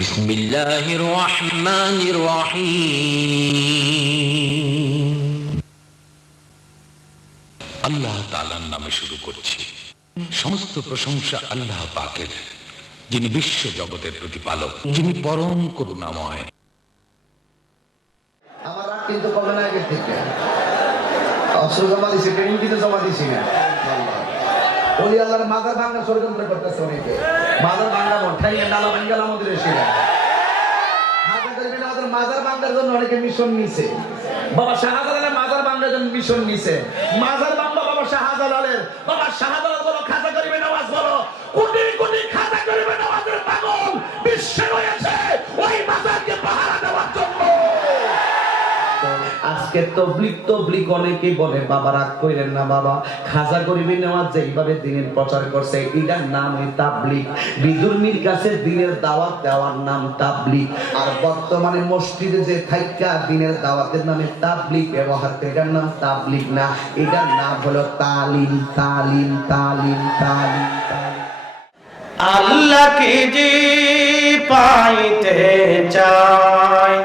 বিসমিল্লাহির রহমানির রহিম। আল্লাহ তাআলার নামে শুরু করছি। সমস্ত প্রশংসা আল্লাহ পাকের, যিনি বিশ্ব জগতের প্রতিপালক, যিনি পরম করুণাময়। আমার রাগ কিন্তু কবে না আগের থেকে। অস্ত্র জমা দিছি, ট্রেনিং কিন্তু জমা দিছি না। ওলি আল্লাহর মাজার ভাঙা ষড়যন্ত্র করতেছে অনেকে। মাজার ভাঙা ঠাইয়ে ডালা ভাঙ্গা আমাদের এসে মাজার ভাঙার জন্য অনেকে মিশন নিছে। বাবা শাহজালালের মাজার ভাঙার জন্য মিশন নিছে। মাজার ভাঙা বাবা শাহজালালের, বাবা শাহজালাল বলো, খাজা গরিবে নওয়াজ বলো, কোটি কোটি খাজা গরিবে নওয়াজের পাগল বিশ্বে রয়েছে ওই মাজারকে পাহারা দেওয়ার জন্য। আজকে তবলিগ অনেকেই বলে, বাবা রাগ কইলেন না বাবা, খাজা গরিবে নেওয়াজ যেইভাবে দিনের প্রচার করছে এটার নাম তাবলিগ। বিদুর্মীর কাছে দিনের দাওয়াত দেওয়ার নাম তাবলিগ। আর বর্তমানে মসজিদে যে থাইকা দিনের দাওয়াতের নামে তাবলিগ ব্যবহার করে, এটার নাম তাবলিগ না, এটার নাম হলো তালিম। তালিম তালিম তালিম। আল্লাহকে যে পাইতে চায়,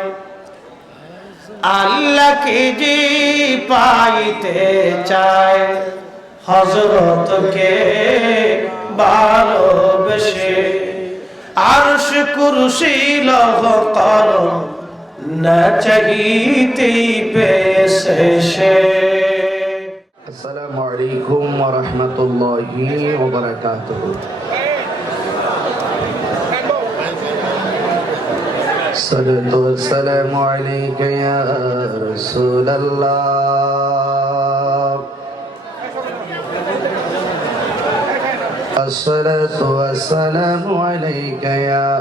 আল্লাহকে যে পাইতে চায়, হযরতকে ভালোবেসে আরশ কুরসি লৌহ কলম না চাইতেই পেয়েছে সে। আসসালামু আলাইকুম ওয়া রাহমাতুল্লাহি ওয়া বারাকাতুহু। الصلاة والسلام عليك يا رسول الله. الصلاة والسلام عليك يا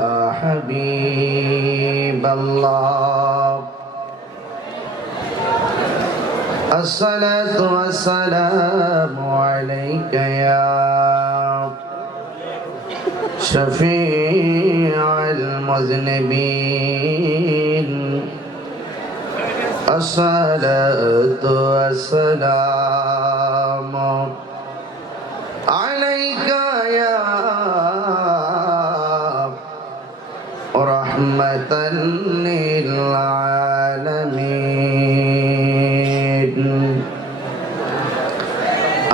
حبيب الله. الصلاة والسلام عليك يا شفيع المذنبين. الصلاة والسلام عليك يا رحمة للعالمين.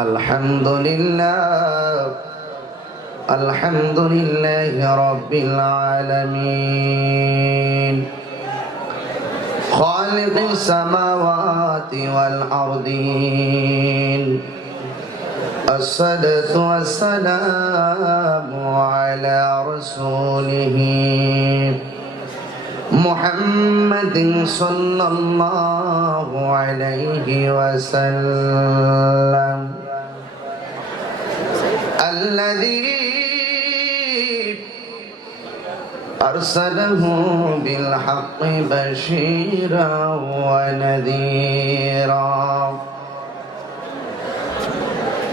الحمد لله الحمد لله رب العالمين، خالق السماوات والأرضين. الصلاة والسلام على رسوله محمد صلى الله عليه وسلم، الذي أرسله بالحق بشيرا ونذيرا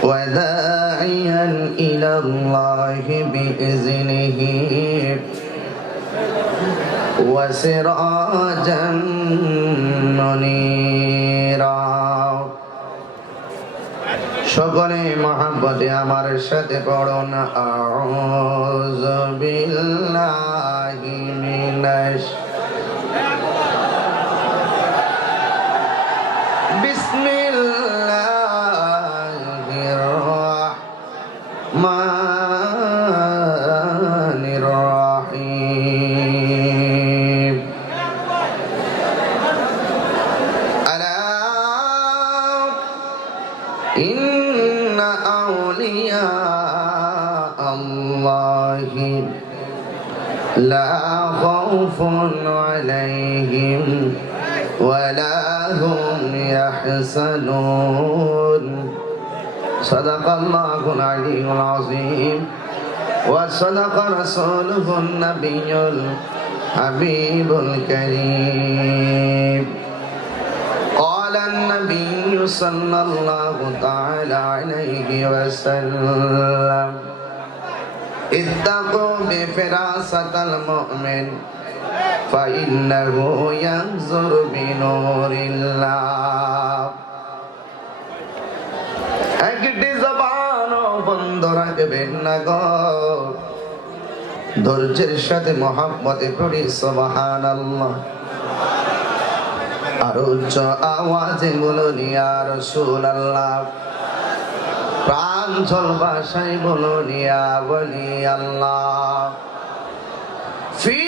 وداعيا إلى الله بإذنه وسراجا منيرا. সকলে মহব্বতে আমার সাথে পড়ুন, আউযু বিল্লাহি মিনাশ বিসমিল্লাহির রাহমানির রাহিম. আলা ইন্না আউলিয়া আল্লাহি লা খাউফুন আলাইহিম ওয়ালা হুম ইয়াহজানুন. সাদাকাল্লাহুল আলিয়্যুল আযীম ওয়া সাদাকা রাসূলুহুন নাবিয়্যুল হাবিবুল কারীম. قال النبي صلى الله تعالى عليه وسلم اتقوا بفراسة المؤمن فإنه ينظر بنور الله. একটি জবান বন্ধ রাখবেন না গো, ধৈর্যের সাথে মহব্বতে পড়ি সুবহানাল্লাহ। আর উচ্চ আওয়াজে বলুন ইয়া রাসূলুল্লাহ। প্রাঞ্জল ভাষায় বলুন ইয়া ওয়ালি আল্লাহ। ফি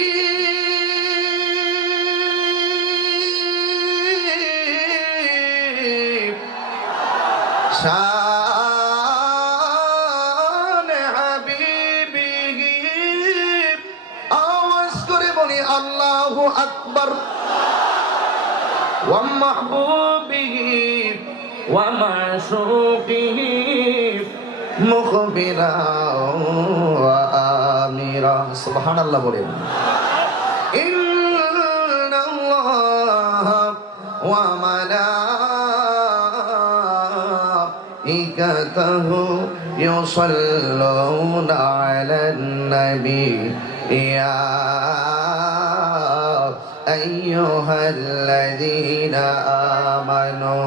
শান হাবিবিহি, আওয়াজ করে বলি আল্লাহু আকবার। ওয়া মাহবুবিহি ওয়া মাশুকিহি মুখবিরা ওয়া আমিরা। সুবহানাল্লাহ বলেন। ইন্নাল্লাহ ওয়া মালাইকাতাহু ইউসাল্লুনা আলান নবী ইয়া আইয়ুহাল্লাযীনা আমানু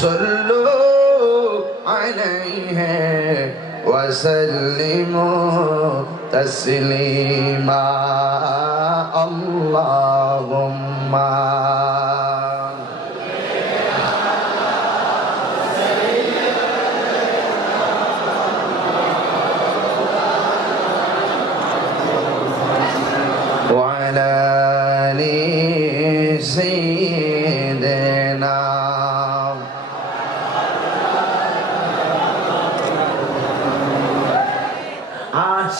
সাল্লু আলাইহি ওয়া সাল্লিমু তাসলিমা। আল্লাহুম্মা وعلى آل سيدنا। আজ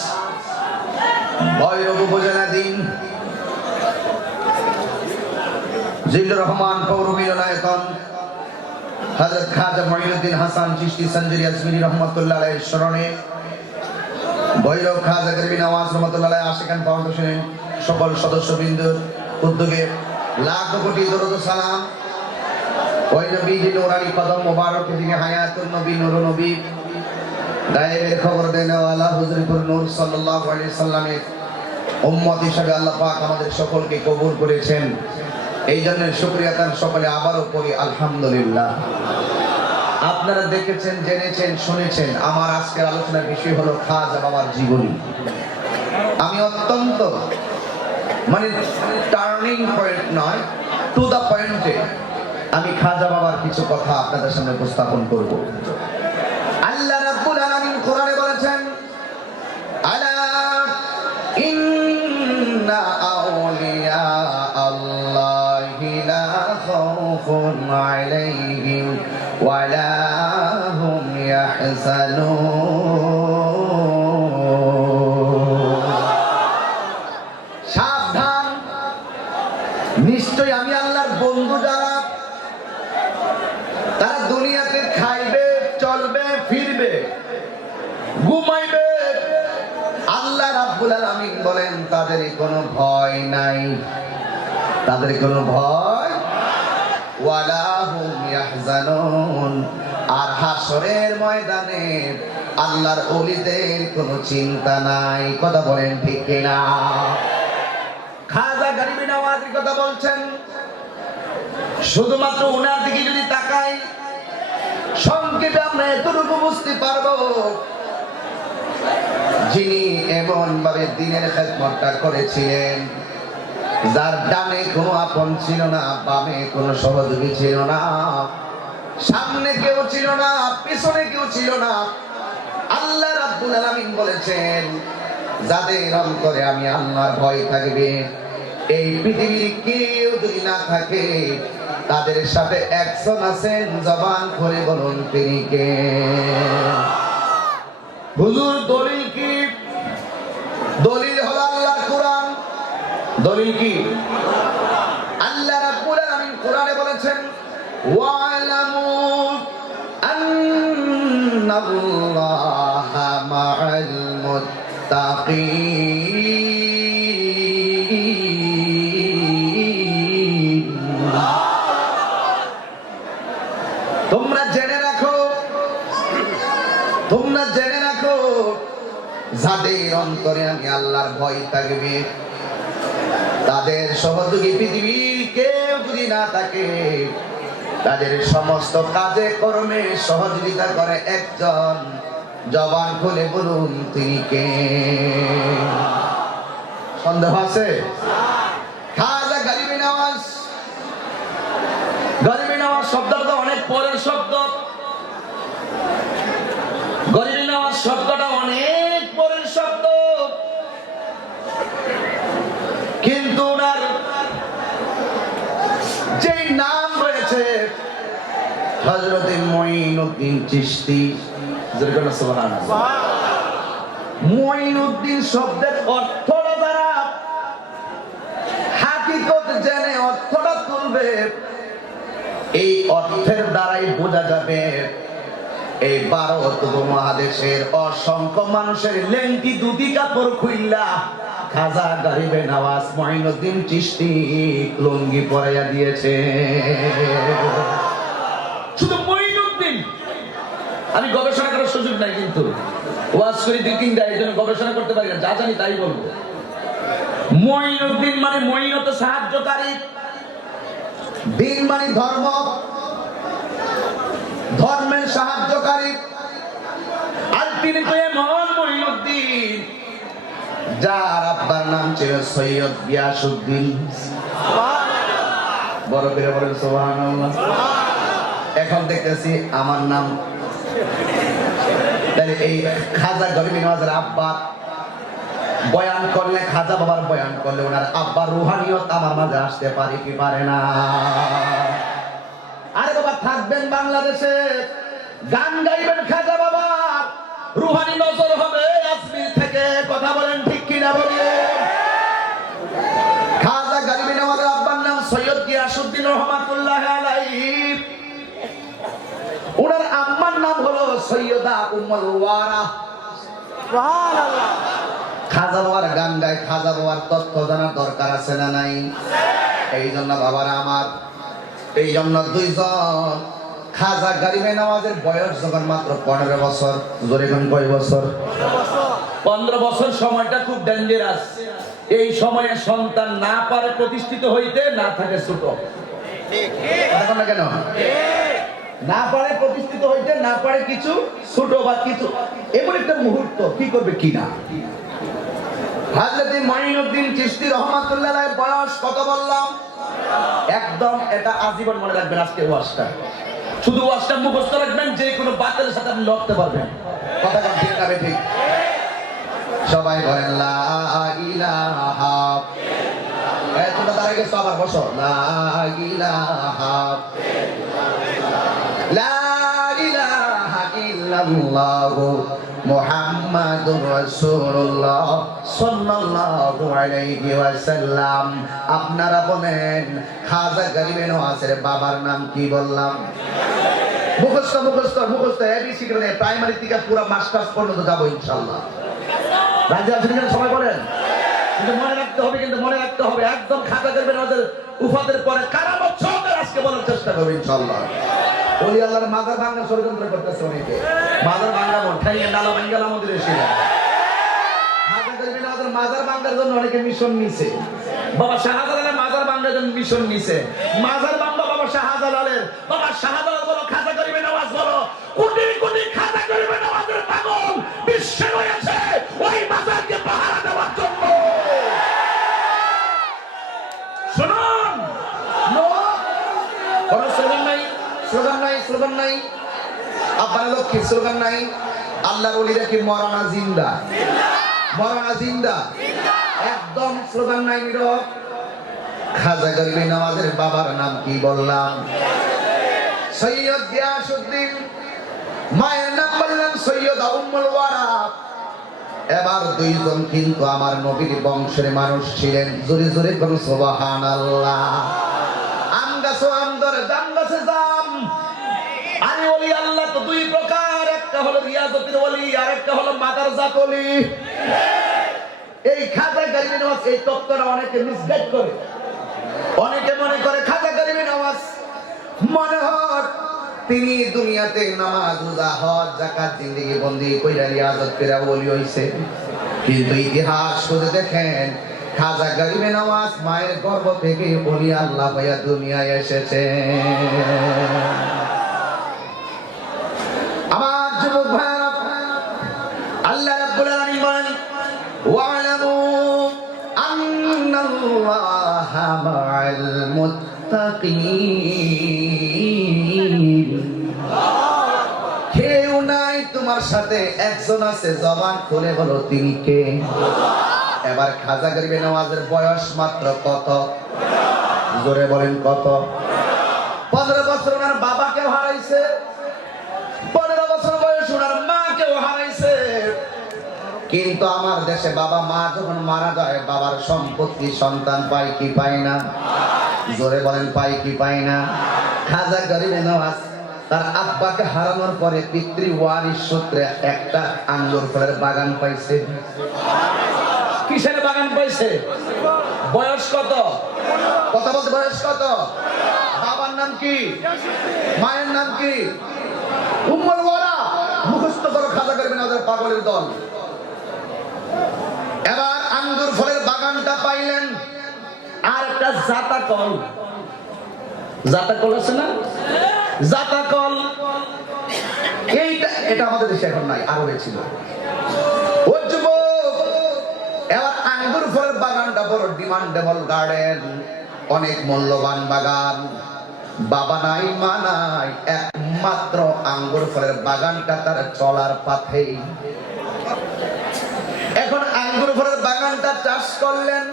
ভৈরব উপজেলাধীন জিল্লুর রহমান পৌর মিলনায়তন হযরত খাজা মঈনুদ্দিন হাসান চিশতি সঞ্জরি আজমিরি রহমাতুল্লাহ আলাইহির স্মরণে ভৈরব খাজা গরিবী নওয়াজ রহমাতুল্লাহ আলাইহি আশিকান ফাউন্ডেশনের সকল সদস্যবৃন্দর উদ্যোগে লাখ কোটি দরুদ সালাম ওই নবীজি নূরানি কদম মোবারক যিনি হায়াতুন নবী নূর নবী গায়েবের খবর দেনেওয়ালা হুজুরপুর নূর সাল্লাল্লাহু আলাইহি সাল্লামের উম্মত হিসেবে আল্লাহ পাক আমাদের সকলকে কবুল করেছেন। এই জন্য শুকরিয়া তার সকলে আবারও করি আলহামদুলিল্লাহ। আপনারা দেখেছেন, জেনেছেন, শুনেছেন। আমার আজকের আলোচনার বিষয় হলো খাজা বাবার জীবনী। আমি অত্যন্ত টার্নিং পয়েন্ট নয়, টু দা পয়েন্টে আমি খাজা বাবার কিছু কথা আপনাদের সামনে উপস্থাপন করব। আল্লাহ রাব্বুল আলামিন কোরআনে বলেছেন, আলা ইন্না আউলিয়া আল্লাহি লা খাউফুন আলাইহিম ওয়া লা হুম ইয়াহজানুন। সাবধান, নিশ্চয় আমি আল্লাহর বন্ধু যারা, তারা দুনিয়াতে খাইবে, চলবে, ফিরবে, ঘুমাইবে। আল্লাহ রাব্বুল আলামিন বলেন তাদের কোনো ভয় নাই, তাদের কোনো ভয়, ওয়ালা হুম ইয়াহজানুন। আর হাসরের ময়দানে আল্লাহর ওলিদের কোনো চিন্তা নাই। কথা বলেন ঠিক কিনা? খাজা গরিবী নওয়াজের কথা বলছেন। শুধুমাত্র ওনার দিকে যদি তাকাই, সংক্ষেপে আমরা এতটুকু বুঝতে পারবো, যিনি এমন ভাবে দ্বীনের খেদমতটা করেছিলেন, যার ডানে কোনো আপন ছিল না, বামে কোনো সহযোগী ছিল না, সামনে কেউ ছিল না, পিছনে কেউ ছিল না। আল্লাহ রাব্বুল আলামিন বলেছেন, যাদের অন্তরে আমি আল্লাহর ভয় থাকবে, এই পৃথিবীর কেউ যদি না থাকে, তাদের সাথে একজন আছেন, জবান করে বলুন তিনি কে? হুজুর দলিল কি? দলিল হলো আল্লাহর কোরআন। দলিল কি? আল্লাহ রাব্বুল আলামিন কোরআনে বলেছেন, ওয়ালামু আন্নাল্লাহা মা'আল মুত্তাকিন। তোমরা জেনে রাখো, তোমরা জেনে রাখো, যাদের অন্তরে আমি আল্লাহর ভয় থাকবে, তাদের সহযোগী পৃথিবীর কেউ যদি না থাকে, তাদের সমস্ত কাজে কর্মে সহযোগিতা করে একজন, জবান খুলে বলুন তিনি কে? সন্দেহ আছে? খাজা গরিবে নওয়াজ, গরিবে নওয়াজ শব্দটা অনেক পরের শব্দ, গরিবে নওয়াজ শব্দটা অনেক পরের শব্দ, কিন্তু ওনার যে নাম রয়েছে হযরত মুঈনুদ্দিন চিশতি, যেরকম সুবহানাল্লাহ। মুঈনুদ্দিন শব্দের অর্থটা দ্বারা হাকিকত জেনে অর্থটা তুলবে, এই অর্থের দ্বারাই বোঝা যাবে এই ভারত উপমহাদেশের অসংখ্য মানুষের লেংটি দুটি কাপড় খুইল্লা খাজা গরিবে নওয়াজ মুঈনুদ্দিন চিশতি লুঙ্গি পরাইয়া দিয়েছে। শুধু মুঈনুদ্দিন, আমি গবেষণা করার সুযোগ নাই, কিন্তু ওয়াজ করি দুই তিন দায়, এই জন্য গবেষণা করতে পারি না, যা জানি তাই বলবো। মুঈনুদ্দিন মানে মুঈনত সাহায্যকারী, দিন মানে ধর্ম, ধর্মের সাহায্যকারী। আর তিনি তো এমন মুঈনুদ্দিন যার আব্বার নাম ছিল সৈয়দ গিয়াসউদ্দিন। বড় করে বলেন সুবহানাল্লাহ। এখন দেখতেছি আমার নাম, তাহলে এই খাজা গরিবে নওয়াজের আব্বা বয়ান করলে, খাজা বাবার বয়ান করলে ওনার আব্বার রুহানিয়ত আমার মাঝে আসতে পারে কি পারে না? আরে বাবা থাকবেন বাংলাদেশে, গান গাইবেন খাজা বাবা, রুহানি নজর হবে আজমির থেকে, কথা বলেন ঠিক কিনা বলেন? খাজা গরিবে নওয়াজের আব্বার নাম সৈয়দ গিয়াসউদ্দিন রহমাতুল্লাহ আলাইহি, ওনার আম্মার নাম হলো সৈয়দা উম্মুল ওয়ারা। সুবহানাল্লাহ। খাজা বাবার গান গায়, খাজা বাবার তথ্য জানার দরকার আছে না নাই? এই জন্য বাবারা আমার, এই জন্য দুইজন খাজা গরিবে নওয়াজের বয়স যখন মাত্র 15 বছর, জোরে কোন কয় বছর? 15 বছর। সময়টা খুব ডেঞ্জারাস। এই সময়ে সন্তান না পারে প্রতিষ্ঠিত হইতে, না থাকে ছোট। ঠিক ঠিক না কেন? না পারে প্রতিষ্ঠিত হইতে, না পারে কিছু ছোট বা কিছু, এমন একটা মুহূর্ত কি করবে কি না। হযরত মুঈনুদ্দিন চিশতি রহমাতুল্লাহ আলাইহি বয়স কত বললাম? একদম এটা আজীবন মনে রাখবেন আজকের ওয়াজটা। শুধু ওয়াজটা মুখস্থ রাখবেন, যে কোনো বাতিলের সাথে আপনি লড়তে পারবেন। কথা বলেন ঠিক না ঠিক? সবাই বলেন লা ইলাহা ইল্লাল্লাহ। এই তোমরা দাঁড়িয়ে গেছো, আবার বসো। লা ইলাহা লা ইলাহা ইল্লাল্লাহ মুহাম্মাদুর রাসূলুল্লাহ সাল্লাল্লাহু আলাইহি ওয়াসাল্লাম। আপনারা বলেন খাজা গরিবে নওয়াজের বাবার নাম কি বললাম? মুখস্থ মুখস্থ মুখস্থ, এবিসিডি মানে প্রাইমারি থেকে পুরো মাস্টার্স পর্যন্ত যাবো ইনশাআল্লাহ। রাজি আছেন কিনা সবাই বলেন? কিন্তু মনে রাখতে হবে, কিন্তু মনে রাখতে হবে একদম খাজা গরিবে নওয়াজের উফাদের পরে কারামত সহকারে আজকে বলার চেষ্টা করব ইনশাআল্লাহ। ওলি আল্লাহর মাজার ভাঙা ষড়যন্ত্র করতেছে অনেকে, মাজার ভাঙা ঠাইয়ে নালা ভাঙ্গালা মন্দিরে এসে খাজা গরিবে নওয়াজের মাজার ভাঙার জন্য অনেকে মিশন নিছে। বাবা শাহজালালের মাজার ভাঙার জন্য মিশন নিছে। মাজার ভাঙবা বাবা শাহজালালের, বাবা শাহজালাল বলো, খাজা গরিবে নওয়াজ বলো, কোটি কোটি খাজা গরিবে নওয়াজের পাগল বিশ্বে রয়েছে ওই মাজারকে পাহারা দেওয়ার জন্য। শুনুন, কোন স্লোগান নাই, স্লোগান নাই, স্লোগান নাই। আপনার লক্ষ্মী স্লোগান নাই। আল্লাহর ওলিরা কি মরানা জিন্দা? মরানা জিন্দা, একদম স্লোগান নাই, নীরব। খাজা গরিবে নওয়াজের বাবার নাম কি বললাম? সৈয়দ গিয়াসউদ্দিন। মায়ের নাম বললেন সৈয়দা উম্মুল ওয়ারা। এবার দুইজন কিন্তু আমার নবীর বংশের মানুষ ছিলেন। জোরে জোরে কোন সুবহানাল্লাহ। আম গাছে আম ধরে, জাম গাছে জাম। আরে ওলি আল্লাহ তো দুই প্রকার, একটা হলো রিয়াজতের ওলি, আর একটা হলো মাদারজাত ওলি। এই খাজা গরিবে নওয়াজ এই তত্ত্বটা অনেকে মিসগাইড করে। অনেকে মনে করে খাজা গরিবে নওয়াজ মনে হয় তিনি দুনিয়াতে নামাজ রোজা হজ যাকাত জিন্দেগি বন্দি কইরা রিয়াজত করে ওলি হইছে, কিন্তু ইতিহাস খুঁজে দেখেন খাজা গরিবে নওয়াজ মায়ের গর্ভ থেকে ওলি আল্লাহ হইয়া দুনিয়ায় এসেছে। আমার যুবক ভাইরা, আল্লাহ রাব্বুল আলামিন বলেন ওয়ালামু ইন্নাল্লাহা মা'আল মুত্তাকিন। কেউ নাই তোমার সাথে, একজন আছে, জবান খুলে বলো তিনি কে? এবার খাজা গরিবে নওয়াজের বয়স মাত্র কত? জোরে বলেন কত? 15 বছর ওনার বাবাকেও হারাইছে, 15 বছর বয়স ওনার মাকেও হারাইছে। কিন্তু আমার দেশে বাবা মা যখন মারা যায়, বাবার সম্পত্তি সন্তান পায় কি পায় না? জোরে বলেন পায় কি পায় না? খাজা গরিবে নওয়াজ তার আব্বাকে হারানোর পরে পিতৃ ওয়ারিশ সূত্রে একটা আঙ্গুর ফলের বাগান পাইছে। কিসের বাগান পাইছে? বয়স কত? কথা বলতে বয়স কত? বাবার নাম কি? মায়ের নাম কি? উম্মুল ওয়ারা। মুখস্থ করো খাজা গরিবে নওয়াজের পাগলের দল। এবার আঙ্গুর ফলের বাগানটা পাইলেন। আর একটা জাতাকল, জাতাকল আছে না? জাতাকল, এটা আমাদের দেশে এখন নাই, আরবে ছিল। ও যুবক, এবার আঙ্গুর ফলের বাগানটা বড় ডিমান্ডেবল গার্ডেন, অনেক মূল্যবান বাগান। বাবা নাই মা নাই, একমাত্র আঙ্গুর ফলের বাগানটা তার চলার পথেই। এখন আঙ্গুর ফলের বাগানটা চাষ করলেন।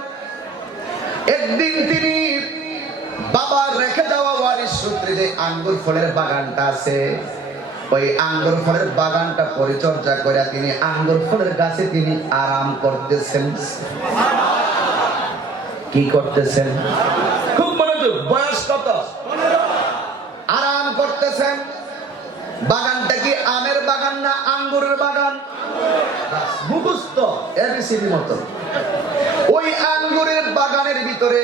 একদিন তিনি বাবার রেখে যাওয়া ওয়ারিশ সূত্রে যে আঙ্গুর ফলের বাগানটা আছে, ওই আঙ্গুর ফলের বাগানটা পরিচর্যা করে তিনি আঙ্গুর ফলের গাছে তিনি আরাম করতেছেন। কি করতেছেন? খুব মনোযোগ। বয়স কত? আরাম করতেছেন। বাগানটা কি আমের বাগান না আঙ্গুরের বাগান? মুখস্থ, এবিসিডি মতো। ওই আঙ্গুরের বাগানের ভিতরে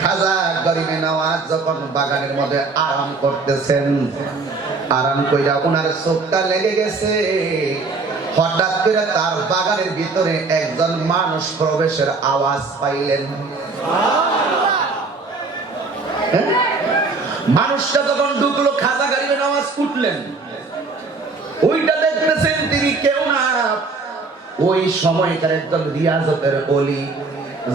খাজা গরিবে নওয়াজ যখন বাগানের মধ্যে আরাম করতেছেন, আরাম কইরা ওনার চোখটা লেগে গেছে। হঠাৎ করে তার বাগানের ভিতরে একজন মানুষ প্রবেশের আওয়াজ পাইলেন। মানুষটা যখন ঢুকলো, খাজা গরিবে নওয়াজ উঠলেন। ওইটা দেখতেছেন তিনি কেউ না, ওই সময়কার একজন রিয়াজতের ওলি,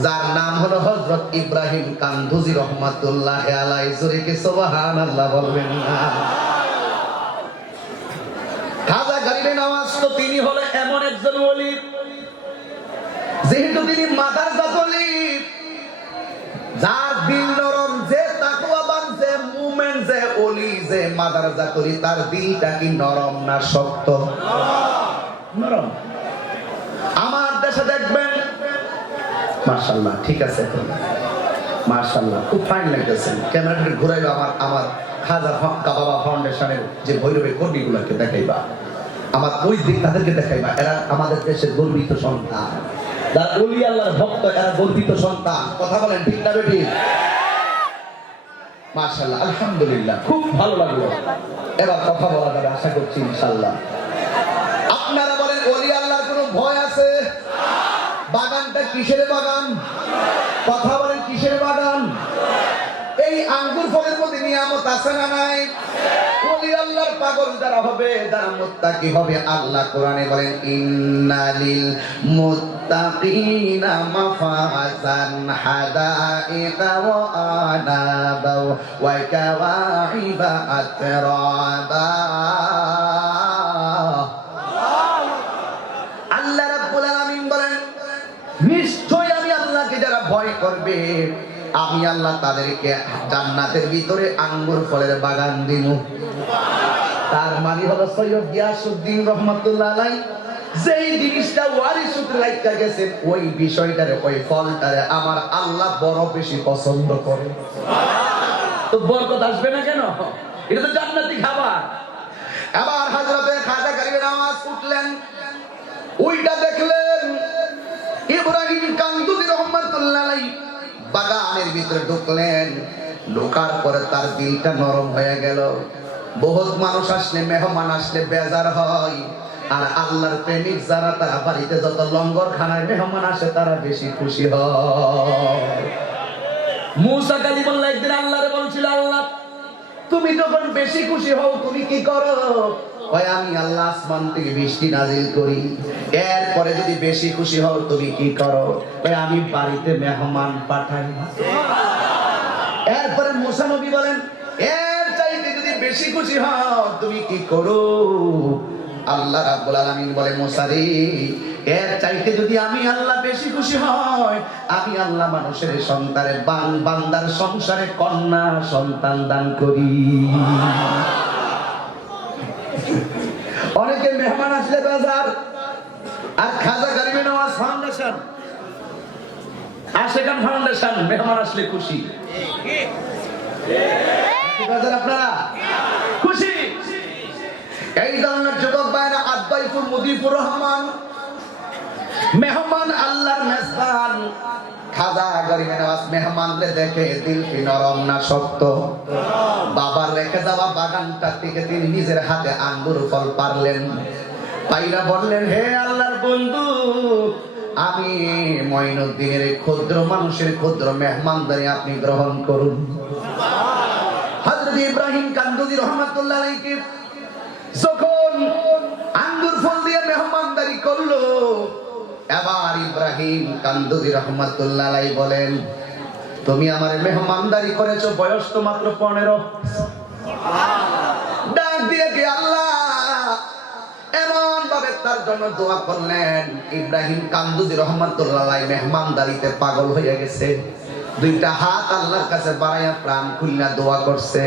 যার নাম হলো হযরত ইব্রাহিম কান্ধুজি রহমাতুল্লাহ আলাইহি। জোরে কি সুবহানাল্লাহ বলবেন না? খাজা গরিবে নওয়াজ তো তিনি হলো এমন একজন ওলি, যেহেতু তিনি মাদারজাত ওলি, যার দিল নরম, যে তাকওয়াবান, যে মুমিন, যে ওলি, যে মাদারজাত ওলি, তার দিলটা কি নরম না শক্ত? নরম। আমার দেশে দেখবেন, মাশাআল্লাহ, ঠিক আছে, মাশাআল্লাহ, খুব ফাইন লাগতেছেন। ক্যামেরাটা ঘুরাইবা, আমার খাজা বাবা ফাউন্ডেশনের যে ভৈরবের কর্মীগুলোকে দেখাইবা, আমার ওই দিক তাদেরকে দেখাইবা। এরা আমাদের দেশের গর্বিত সন্তান, যারা ওলি আল্লাহর ভক্ত, এরা গর্বিত সন্তান। কথা বলেন ঠিক না বেটি? মাশাআল্লাহ, আলহামদুলিল্লাহ, খুব ভালো লাগলো। এবার কথা বলা যাবে আশা করছি ইনশাআল্লাহ। আপনারা বলেন ওলি আল্লাহর কোনো ভয় আছে? বাগানটা কিসের বাগান? কথা বলেন কিসের বাগান? এই আঙ্গুর ফলের মধ্যে নিয়ামত আছে না নাই? ওলি আল্লাহর পাগল যারা হবে, যারা মুত্তাকি হবে, আল্লাহ কোরআনে বলেন ইন্নালিল মুত্তাকিনা মাফাজান হাদাইকা ওয়া আনাবা ওয়া কাওয়াইবা আতরাবা। আল্লাহ রাব্বুল আলামিন বলেন, নিশ্চয় আমি আল্লাহকে যারা ভয় করবে, আমি আল্লাহ তাদেরকে জান্নাতের ভিতরে আঙ্গুর ফলের বাগান দিব। তার মানে হলো সৈয়দ গিয়াসউদ্দিন রহমাতুল্লাহ আলাইহি যেই জিনিসটা ওয়ারিশ সূত্রে লাইকা গেছেন, ওই বিষয়টারে, ওই ফলটারে আমার আল্লাহ বড় বেশি পছন্দ করে। তো বরকত আসবে না কেন? এটা তো জান্নাতি খাবার। আবার হযরতে খাজা গরিবে নওয়াজ উঠলেন, ওইটা দেখলেন। ইব্রাহিম কান্দুজি রহমাতুল্লাহ আলাইহি বাগানের ভিতরে ঢুকলেন। ঢোকার পরে তার দিলটা নরম হয়ে গেল। বহুত মানুষ আসলে, মেহমান আসলে বেজার হয়, আর আল্লাহর প্রেমিক যারা, তারা বাড়িতে যত লঙ্গর খানায় মেহমান আসে, তারা বেশি খুশি হয়। মুসা কালিমুল্লাহ একদিন আল্লাহরে বলছিল, আল্লাহ তুমি যখন বেশি খুশি হও তুমি কি করো? কয় আমি আল্লাহ আসমান থেকে বৃষ্টি নাজিল করি। এরপরে যদি বেশি খুশি হও তুমি কি করো? কয় আমি বাড়িতে মেহমান পাঠাই। এরপরে মুসা নবী বলেন এর চাইতে যদি বেশি খুশি হও তুমি কি করো? আল্লাহ রাব্বুল আলামিন বলে মুসা রে, এর চাইতে যদি আমি আল্লাহ বেশি খুশি হয়, আমি আল্লাহ মানুষের সন্তানের বান্দার সংসারে কন্যা সন্তান দান করি। অনেকে মেহমান আসলে বাজার আর খাজা গরিবে নওয়াজ ফাউন্ডেশন, আশেকান ফাউন্ডেশন মেহমান আসলে খুশি। বাজার আপনারা খুশি? এই ধরনের যুবক ভাইরা আদাইফুল মুদিফুর রহমান, মেহমান আল্লাহর মেজবান খাজা গরিবে নওয়াজ মেহমানদের দেখে দিল কি নরম না শক্ত? বাবার রেখে যাওয়া বাগানটা থেকে তিনি নিজের হাতে আঙ্গুর ফল পারলেন, পাইরা বললেন হে আল্লাহর বন্ধু, আমি মঈনুদ্দিনের এই ক্ষুদ্র মানুষের ক্ষুদ্র মেহমানদারি আপনি গ্রহণ করুন। হযরত ইব্রাহিম কান্দুজি রাহমাতুল্লাহ আলাইহি যখন আঙ্গুর ফল দিয়ে মেহমানদারি করলো, এবার ইব্রাহিম কান্দুজি রাহমাতুল্লাহ আলাইহি বলেন তুমি আমার মেহমানদারি করেছো, বয়স তো মাত্র 15। ডাক দিয়ে কি আল্লাহ এমন ভাবে তার জন্য দোয়া করলেন, ইব্রাহিম কান্দুজি রাহমাতুল্লাহ আলাইহি মেহমানদারিতে পাগল হয়ে গেছে। দুইটা হাত আল্লাহর কাছে বাড়াইয়া প্রাণ খুলনা দোয়া করছে,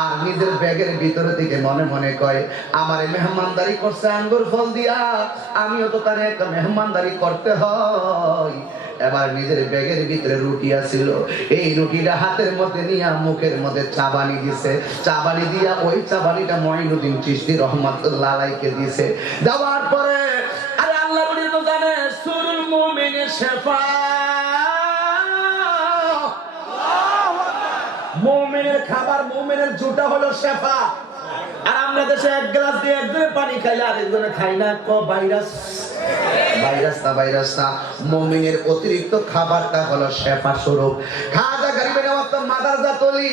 আর নিজের ব্যাগের ভিতরে থেকে মনে মনে কয় আমারে মেহমানদারি করছে আঙ্গুর ফল দিয়া, আমিও তো তারে একটা মেহমানদারি করতে হয়। এবার নিজের ব্যাগের ভিতরে রুটি আছিল, এই রুটিটা হাতের মধ্যে নিয়ে মুখের মধ্যে চাবানি দিছে, চাবানি দিয়া ওই চাবানিটা মঈনুদ্দিন চিশতি রাহমাতুল্লাহ আলাইহিকে দিছে। দেওয়ার পরে আরে আল্লাহ রুটি তো জানে সুরুল মুমিনের শিফা, মুমিনের খাবার মুমিনের জুটা হলো শেফা। আর আমরা দেশে এক গ্লাস দিয়ে একজনে পানি খাইলে আরেকজনে খাই না, ভাইরাস ভাইরাস না ভাইরাস না, মুমিনের অতিরিক্ত খাবারটা হলো শেফা স্বরূপ। খাজা গরিবে নওয়াজ তো মাদারজাত ওলি,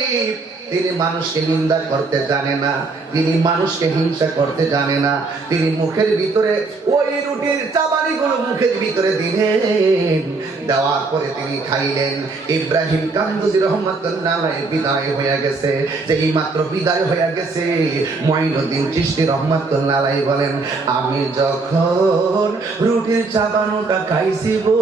তিনি মানুষকে নিন্দা করতে জানে না, তিনি মানুষকে হিংসা করতে জানে না, তিনি মুখের ভিতরে ওই রুটির চাবানিগুলো মুখের ভিতরে দিলেন, দেওয়ার পরে তিনি খাইলেন। ইব্রাহিম কান্দুজি রাহমাতুল্লাহ আলাইহি বিদায় হয়ে গেছে, যেই মাত্র বিদায় হয়ে গেছে মঈনুদ্দিন চিশতি রাহমাতুল্লাহ আলাইহি বলেন আমি যখন রুটির চাবানোটা খাইছি গো,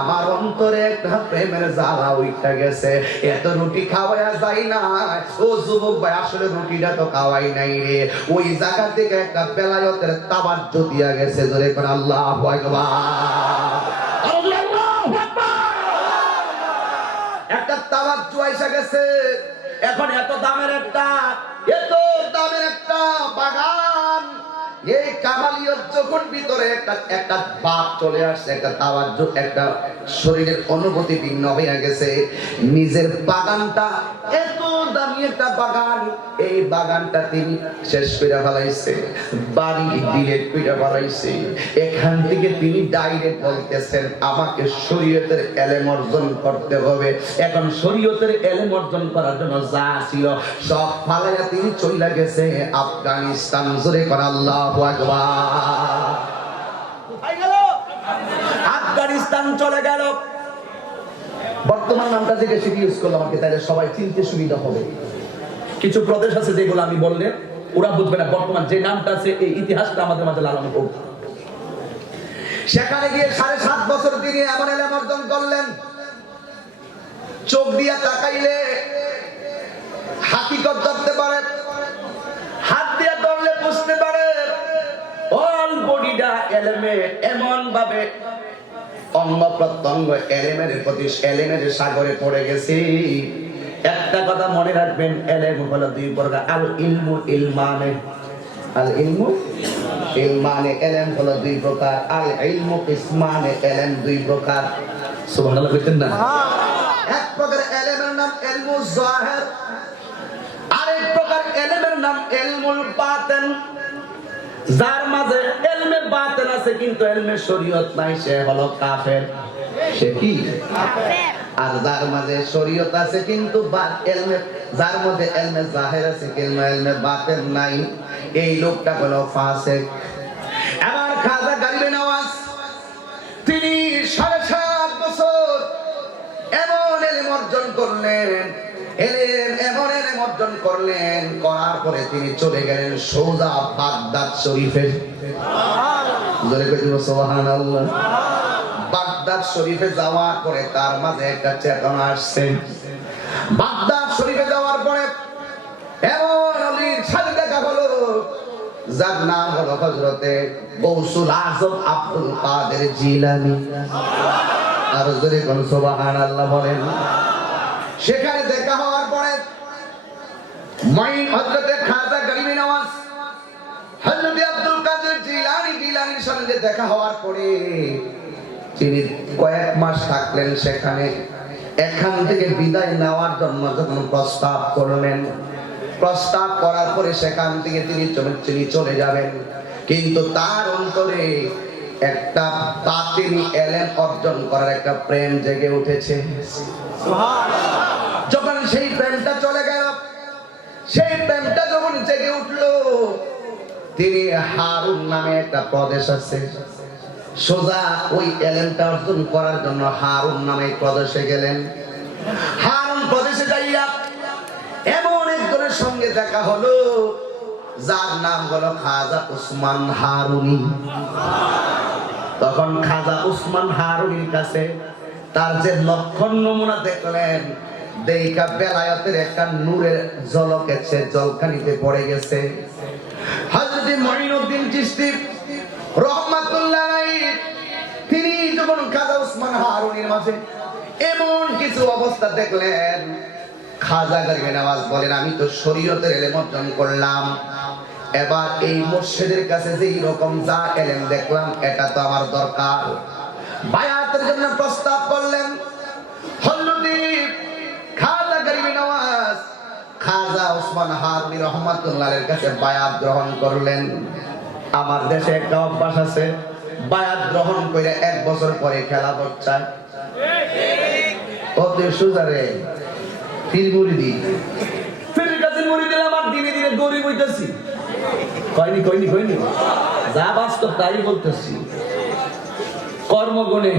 আমার অন্তরে একটা প্রেমের জ্বালা উঠে গেছে। এত রুটি খাওয়া যায় না ও যুবক ভাই, আসলে রুটিটা তো খাওয়াই নাই রে, ওই জায়গা থেকে একটা বেলায়েতের তাওয়াজ্জুহ দিয়া গেছে। জোরে করে আল্লাহু আকবার, আল্লাহু আকবার। একটা তাওয়াজ্জুহ এসে গেছে। এখন এত দামের একটা বাগান, এই কামালিয়ত যখন ভিতরে একটা ভাব চলে আসছে, একটা তাওয়াজ্জুহ, একটা শরীরের অনুভূতি ভিন্ন হয়ে গেছে। নিজের বাগানটা এত দামি একটা বাগান, এই বাগানটা তিনি শেষ করে ফেলাইছে, বাড়ি ডিলেট করে ফেলাইছে। এখান থেকে তিনি ডাইরেক্ট বলতেছেন আমাকে শরীয়তের এলেম অর্জন করতে হবে। এখন শরীয়তের এলেম অর্জন করার জন্য যা ছিল সব ফালাইয়া তিনি চলে গেছে আফগানিস্তান। জোরে করে আল্লাহু আকবার। আফগানিস্তান চলে গেল। বর্তমান নামটা থেকে শিখে ইউজ করলাম আমাকে, তাহলে সবাই চিনতে সুবিধা হবে। কিছু প্রদেশ আছে যেগুলো আমি বললে ওরা বুঝবে না, বর্তমান যে নামটা আছে এই ইতিহাসটা আমাদের মাঝে লালন হোক। সেখানে গিয়ে 7.5 বছর তিনি এমন এলেম অর্জন করলেন, চোখ দিয়া তাকাইলে হাকিকত ধরতে পারে, হাত দিয়া ধরলে বুঝতে পারে। অল বডিটা এলেমে এমন ভাবে অঙ্গ প্রত্যঙ্গ এলেমের প্রতি এলেমের সাগরে পড়ে গেছে। একটা কথা মনে রাখবেন, এলেম হলো দুই প্রকার, আল ইলমু ইলমানে, আল ইলমু ইলমানে, এলেম হলো দুই প্রকার, আল ইলমু ইসমানে, এলেম দুই প্রকার। সুবহানাল্লাহ বলতেন না? এক প্রকার এলেমের নাম ইলমু যাহির, আরেক প্রকার এলেমের নাম ইলমুল বাতিন। যার মাঝে ইলমে বাতিন আছে কিন্তু ইলমে শরীয়ত নাই, সে হলো কাফের। সে কি? কাফের। আর যার মাঝে শরীয়ত আছে কিন্তু যার মধ্যে এলমে জাহের আছে কিন্তু এলমে বাতেন নাই, এই লোকটা হলো ফাসিক। এবার খাজা গরিবে নওয়াজ তিনি 7.5 বছর এমন এলম অর্জন করলেন, এমন এলম অর্জন করলেন, করার পরে তিনি চলে গেলেন সোজা বাগদাদ শরীফে। জোরে কই দিব সুবহানাল্লাহ। বাগদাদ শরীফে যাওয়ার পরে তার মাঝে একটা চেতনা আসছে। বাগদাদ শরীফে যাওয়ার পরে এমন অলির সাথে দেখা হলো যার নাম হলো হযরতে গৌসুল আজম আব্দুল কাদের জিলানী। আর জোরে কোন সুবহানাল্লাহ বলেন। সেখানে দেখা হওয়ার পরে হযরতে খাজা গরিবে নওয়াজ হযরতে আব্দুল কাদের জিলানীর সাথে দেখা হওয়ার পরে তিনি কয়েক মাস থাকলেন সেখানে। এখান থেকে বিদায় নেওয়ার জন্য যখন প্রস্তাব করলেন, প্রস্তাব করার পরে সেখান থেকে তিনি চলে যাবেন, কিন্তু তার অন্তরে একটা বাতিনি এলেম অর্জন করার একটা প্রেম জেগে উঠেছে। যখন সেই প্রেমটা চলে গেল, সেই প্রেমটা যখন জেগে উঠলো, তিনি হারুন নামে একটা প্রদেশ আছে, সোজা ওই এলেমটা অর্জন করার জন্য হারুন নামে প্রদেশে গেলেন। হারুন প্রদেশে যাইয়া এমন একজনের সঙ্গে দেখা হলো যার নাম হলো খাজা উসমান হারুনি। তখন খাজা উসমান হারুনির কাছে তার যে লক্ষণ নমুনা দেখলেন, দেখা বেলায়েতের একটা নূরের ঝলক এসে জলখানিতে পড়ে গেছে। হযরত মুঈনুদ্দিন চিশতি রাহমাতুল্লাহ আলাইহি তিনি যখন খাজা উসমান হারুনির মাঝে এমন কিছু অবস্থা দেখলেন, খাজা গরিবে নওয়াজ বলেন, আমি তো শরীয়তের ইলম অর্জন করলাম, এবার এই মুর্শিদের কাছে যে রকম যা ইলম দেখলাম এটা তো আমার দরকার। বায়াতের জন্য প্রস্তাব করলেন। হযরত খাজা গরিবে নওয়াজ খাজা উসমান হারুনি রাহমাতুল্লাহ আলাইহির কাছে বায়াত গ্রহণ করলেন। আমার দেশে একটা অভ্যাস আছে, বায়াত গ্রহণ করে 1 বছর পরে খেলা চায়। ওতে সুজারে পীর মুরিদি পীরের কাছে মুরিদের আমার দিনে দিনে গরিব হইতাছি। কইনি যা বাস্তব তাই বলতেছি। কর্মগুণে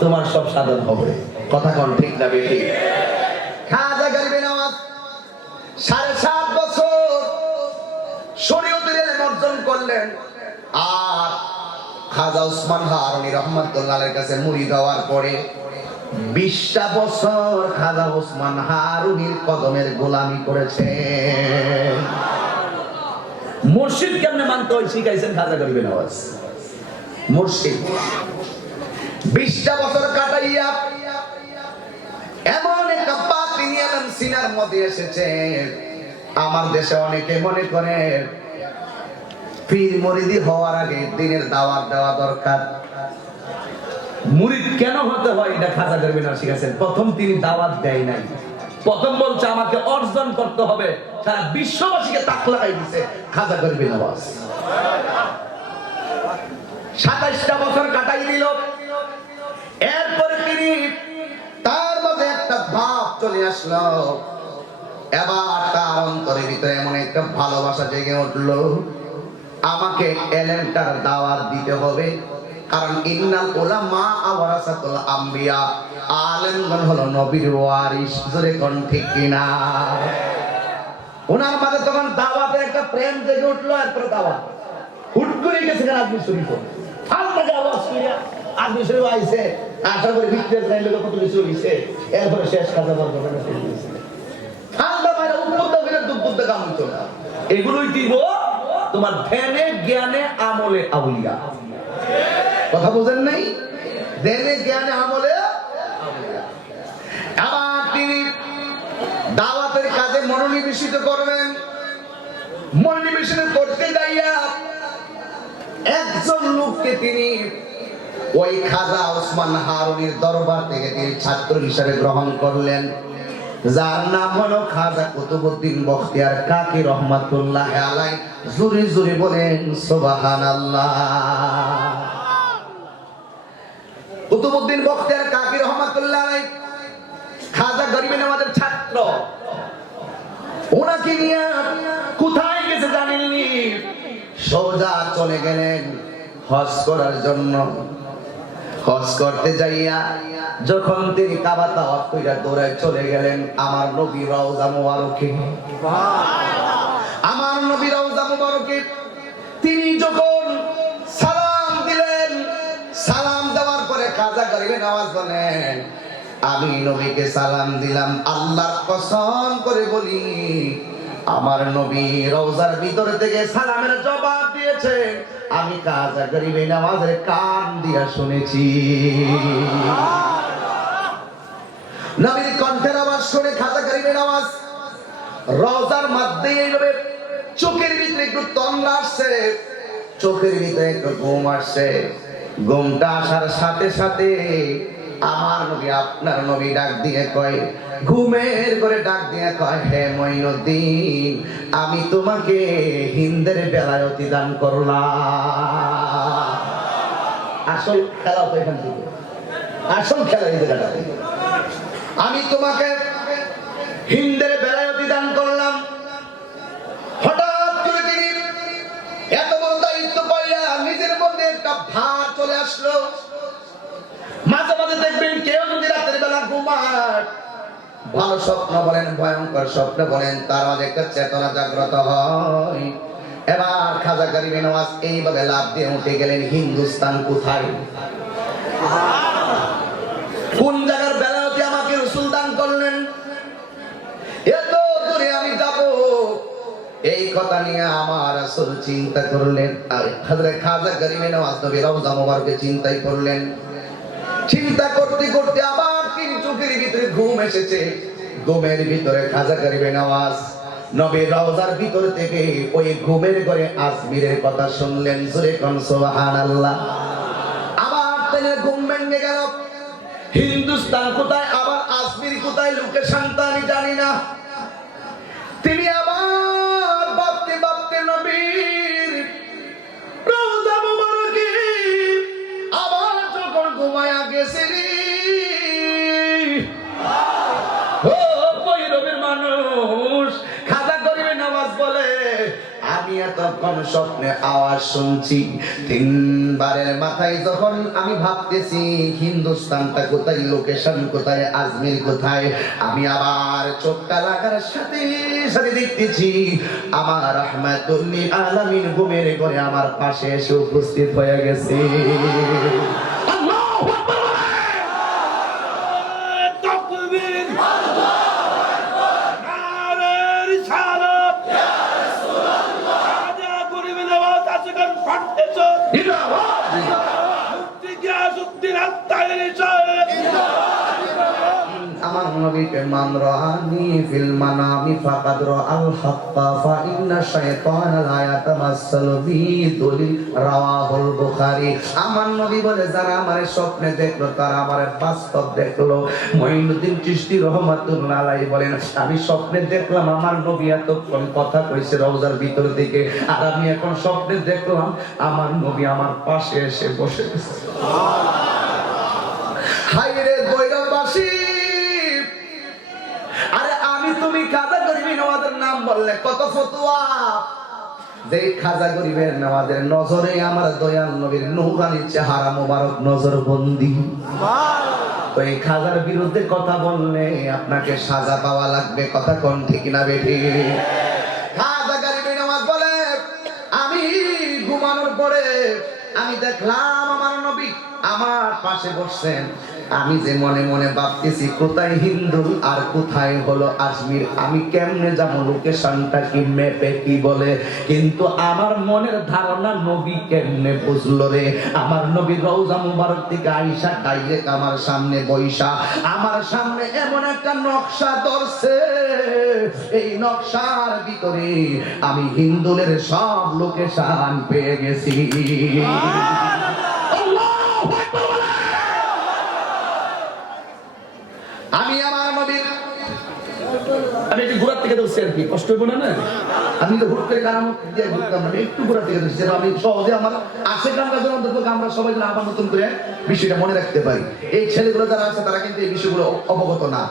তোমার সব সাধন হবে। কথা কোন ঠিক না বেঠিক? খাজা গরিবে নওয়াজ 7.5 বছর শরীয়তের ইলম অর্জন করলেন। আর খাজা উসমান হারুনি রাহমাতুল্লাহ আলাইহির কাছে মুরিদ হওয়ার পরে 20টা বছর খাজা উসমান হারুনির কদমের গোলামি করেছে। মুর্শিদ কেমনে মানতে হয় শিখাইছেন খাজা গরিবে নওয়াজ। মুর্শিদ 20টা বছর কাটাইয়া এমন একটা বাতিনি ইলম সিনার মধ্যে এসেছে। আমার দেশে অনেকে মনে করে পীর মুরিদি হওয়ার আগে দ্বীনের দাওয়াত দেওয়া দরকার। মুরিদ কেন হতে হয় এটা খাজা গরিবে নওয়াজ শিখাইছেন। প্রথম তিনি দাওয়াত দেয় নাই, প্রথম বলছে আমাকে অর্জন করতে হবে, সারা বিশ্ববাসীকে তাক লাগাই দিয়েছে খাজা গরিবে নওয়াজ। 27টা বছর কাটাই দিল। এরপরে তিনি তার মধ্যে একটা ভাব চলে আসলো। এবার তার অন্তরের ভিতরে এমন একটা ভালোবাসা জেগে উঠলো, আমাকে এলেমটার দাওয়াত দিতে হবে। কারণ ইন্নাল উলামা ওয়ারাসাতুল আম্বিয়া, আলেমগণ হলো নবীর ওয়ারিস। জোরে কোন ঠিক কিনা? ওনার মাঝে তখন দাওয়াতের একটা প্রেম জেগে উঠলো। এরপরে দাওয়াত হুট করে গেছে আজমি শরীফ, ফালতাকে আওয়াজ করিয়া আজমি শরীফ আইছে। আশা করি ভিতরে যাইলে কত কিছু হইছে। এরপরে শেষ কাজা বন্ধ করে দিয়েছে। ঠান্ডা বাইরে উদ্বুদ্ধ করে দুঃখ কাম হইতো না। এগুলোই দিব তোমার ধ্যানে জ্ঞানে আমলে আউলিয়া। কথা বুঝেন নাই? ধ্যানে জ্ঞানে আমলে আউলিয়া। আবার তিনি দাওয়াতের কাজে মনোনিবেশিত করবেন। মনোনিবেশন করতে যাইয়া একজন লোককে তিনি ওই খাজা উসমান হারুনির দরবার থেকে তিনি ছাত্র হিসেবে গ্রহণ করলেন, যার নাম হলো খাজা কুতুবউদ্দিন বখতিয়ার কাকি রহমাতুল্লাহ আলাইহি। জোরে জোরে বলেন সুবহানাল্লাহ। কুতুবউদ্দিন বখতিয়ার কাকি রহমাতুল্লাহ আলাইহি গরিবে নামাজের ছাত্র, ওনাকে নিয়ে কোথায় গেছে জানেননি? সোজা চলে গেলেন হজ করার জন্য। হজ করতে যাইয়া যখন তিনি কাবা তাওয়াফ কইরা দৌড়ায় চলে গেলেন আমার নবী রওজা মুবারকে। আমার নবী রওজা মুবারকে তিনি যখন সালাম দিলেন, সালাম দেওয়ার পরে কাজা গরিবে নামাজ বলেন, আমি নবীকে সালাম দিলাম, আল্লাহর কসম করে বলি আমার নবী রওজার ভিতর থেকে সালামের জবাব দিয়েছে, আমি কাজা গরিবে নামাজের কান দিয়া শুনেছি। নবীর কণ্ঠের আওয়াজ শুনে খাজা গরিবে নামাজ রওজার মধ্যে এইভাবে চোখের ভিতরে একটু তন্দ্রা আসছে, চোখের ভিতরে একটু ঘুম আসছে। ঘুমটা আসার সাথে সাথে আমার নবী আপনার নবী ডাক দিয়ে কয়, ঘুমের করে ডাক দিয়ে কয়, হে মঈনুদ্দিন, আমি তোমাকে হিন্দের বেলায়তি দান করলাম। আসল খেলা তো এখান থেকে, আসল খেলা এই জায়গাটা। আমি তোমাকে হিন্দের বেলায়তি দান করলাম। হঠাৎ করে তিনি এত বড় দায়িত্ব পাইয়া নিজের মধ্যে একটা ভার চলে আসলো। মাঝে মাঝে দেখবেন কেউ যদি রাতের বেলা ঘুমায়, ভালো স্বপ্ন বলেন ভয়ঙ্কর স্বপ্ন বলেন, তার মাঝে একটা চেতনা জাগ্রত হয়। এবার খাজা গরিবে নওয়াজ এইভাবে লাফ দিয়ে উঠে গেলেন, হিন্দুস্তান কোথায়, কোন জায়গার বেলায়তি আমাকে রাসূল দান করলেন, এত দূরে আমি যাব, এই কথা নিয়ে আমার রাসূল চিন্তা করলেন। আর হযরত খাজা গরিবে নওয়াজ নবী রওজা মুবারকে চিন্তাই করলেন। চিন্তা করতে করতে আবার তিন চোখের ভিতরে ঘুম এসেছে। ঘুমের ভিতরে খাজা গরিবে নওয়াজ নবীর রওজার ভিতর থেকে ওই ঘুমের ঘরে আজমিরের কথা শুনলেন। জোরে কোন সুবহানাল্লাহ। আবার তিনি ঘুম ভেঙে গেল। হিন্দুস্তান কোথায়, আবার আজমির কোথায়, লোকেশনটা আমি জানি না। তিনি আবার ভাবতে ভাবতে নবীর রওজা মুবারকে আবার যখন ঘুমায়া গেছে, ও ভৈরবের মানুষ, খাজা গরিবে নওয়াজ বলে, আমি এতক্ষণ স্বপ্নে আওয়াজ শুনছি, তিনবারের মাথায় যখন আমি ভাবতেছি হিন্দুস্তানটা কোথায়, লোকেশন কোথায়, আজমির কোথায়, আমি আবার চোখটা লাগার সাথে সাথে দেখতেছি আমার রাহমাতুল লিল আলামিন ঘুমের ঘরে আমার পাশে এসে উপস্থিত হয়ে গেছে। আল্লাহু আকবার। আমার নবীকে মান রাআনি ফিল মানামি ফাকাদ রাআল হাক্কা ফা ইন্না শাইতানা লা ইয়াতামাসসালু বি দলিল রাওয়াহুল বুখারী। আমার নবী বলে, যারা আমারে স্বপ্নে দেখলো তারা আমারে বাস্তব দেখলো। মঈনুদ্দিন চিশতি রাহমাতুল্লাহ আলাইহি বলেন, আমি স্বপ্নে দেখলাম আমার নবী এতক্ষণ কথা কইছে রওজার ভিতর থেকে, আর আমি এখন স্বপ্নে দেখলাম আমার নবী আমার পাশে এসে বসে গেছে। হায়রে ভৈরববাসী, আরে আমি তুমি খাজা গরিবে নওয়াজের নাম বললে কত ফতোয়া। যে খাজা গরিবের নওয়াজের নজরে আমার দয়াল নবীর নূরানী চেহারা মোবারক নজরবন্দি। তো এই খাজার বিরুদ্ধে কথা বললে আপনাকে সাজা পাওয়া লাগবে। কথা কোন ঠিক না বেঠি? খাজা গরিবে নওয়াজ বলে, আমি ঘুমানোর পরে আমি দেখলাম আমার নবী আমার পাশে বসছেন। আমি যে মনে মনে ভাবতেছি কোথায় হিন্দু আর কোথায় হলো আজমির, আমি কেমনে যাবো, লোকেশনটা কি ম্যাপে কি বলে, কিন্তু আমার মনের ধারণা নবী কেমনে বুঝলো রে। আমার নবী রওজা মুবারক থেকে আইসা ডাইরেক্ট আমার সামনে বইসা আমার সামনে এমন একটা নকশা ধরছে, এই নকশার ভিতরে আমি হিন্দুদের সব লোকেশন পেয়ে গেছি। আমি আমার নবীর, আমি একটু ঘোরার থেকে ধরছি আর কি, কষ্ট হইব না। আমি তো হুট করে কারণ দিয়ে ঘুরতাম না, একটু ঘোরার থেকে ধরছি, আমি সহজে আমার আসে গানটা আমরা সবাই যেন আবার নতুন করে বিষয়টা মনে রাখতে পারি। এই ছেলেগুলো যারা আছে তারা কিন্তু এই বিষয়গুলো অবগত না।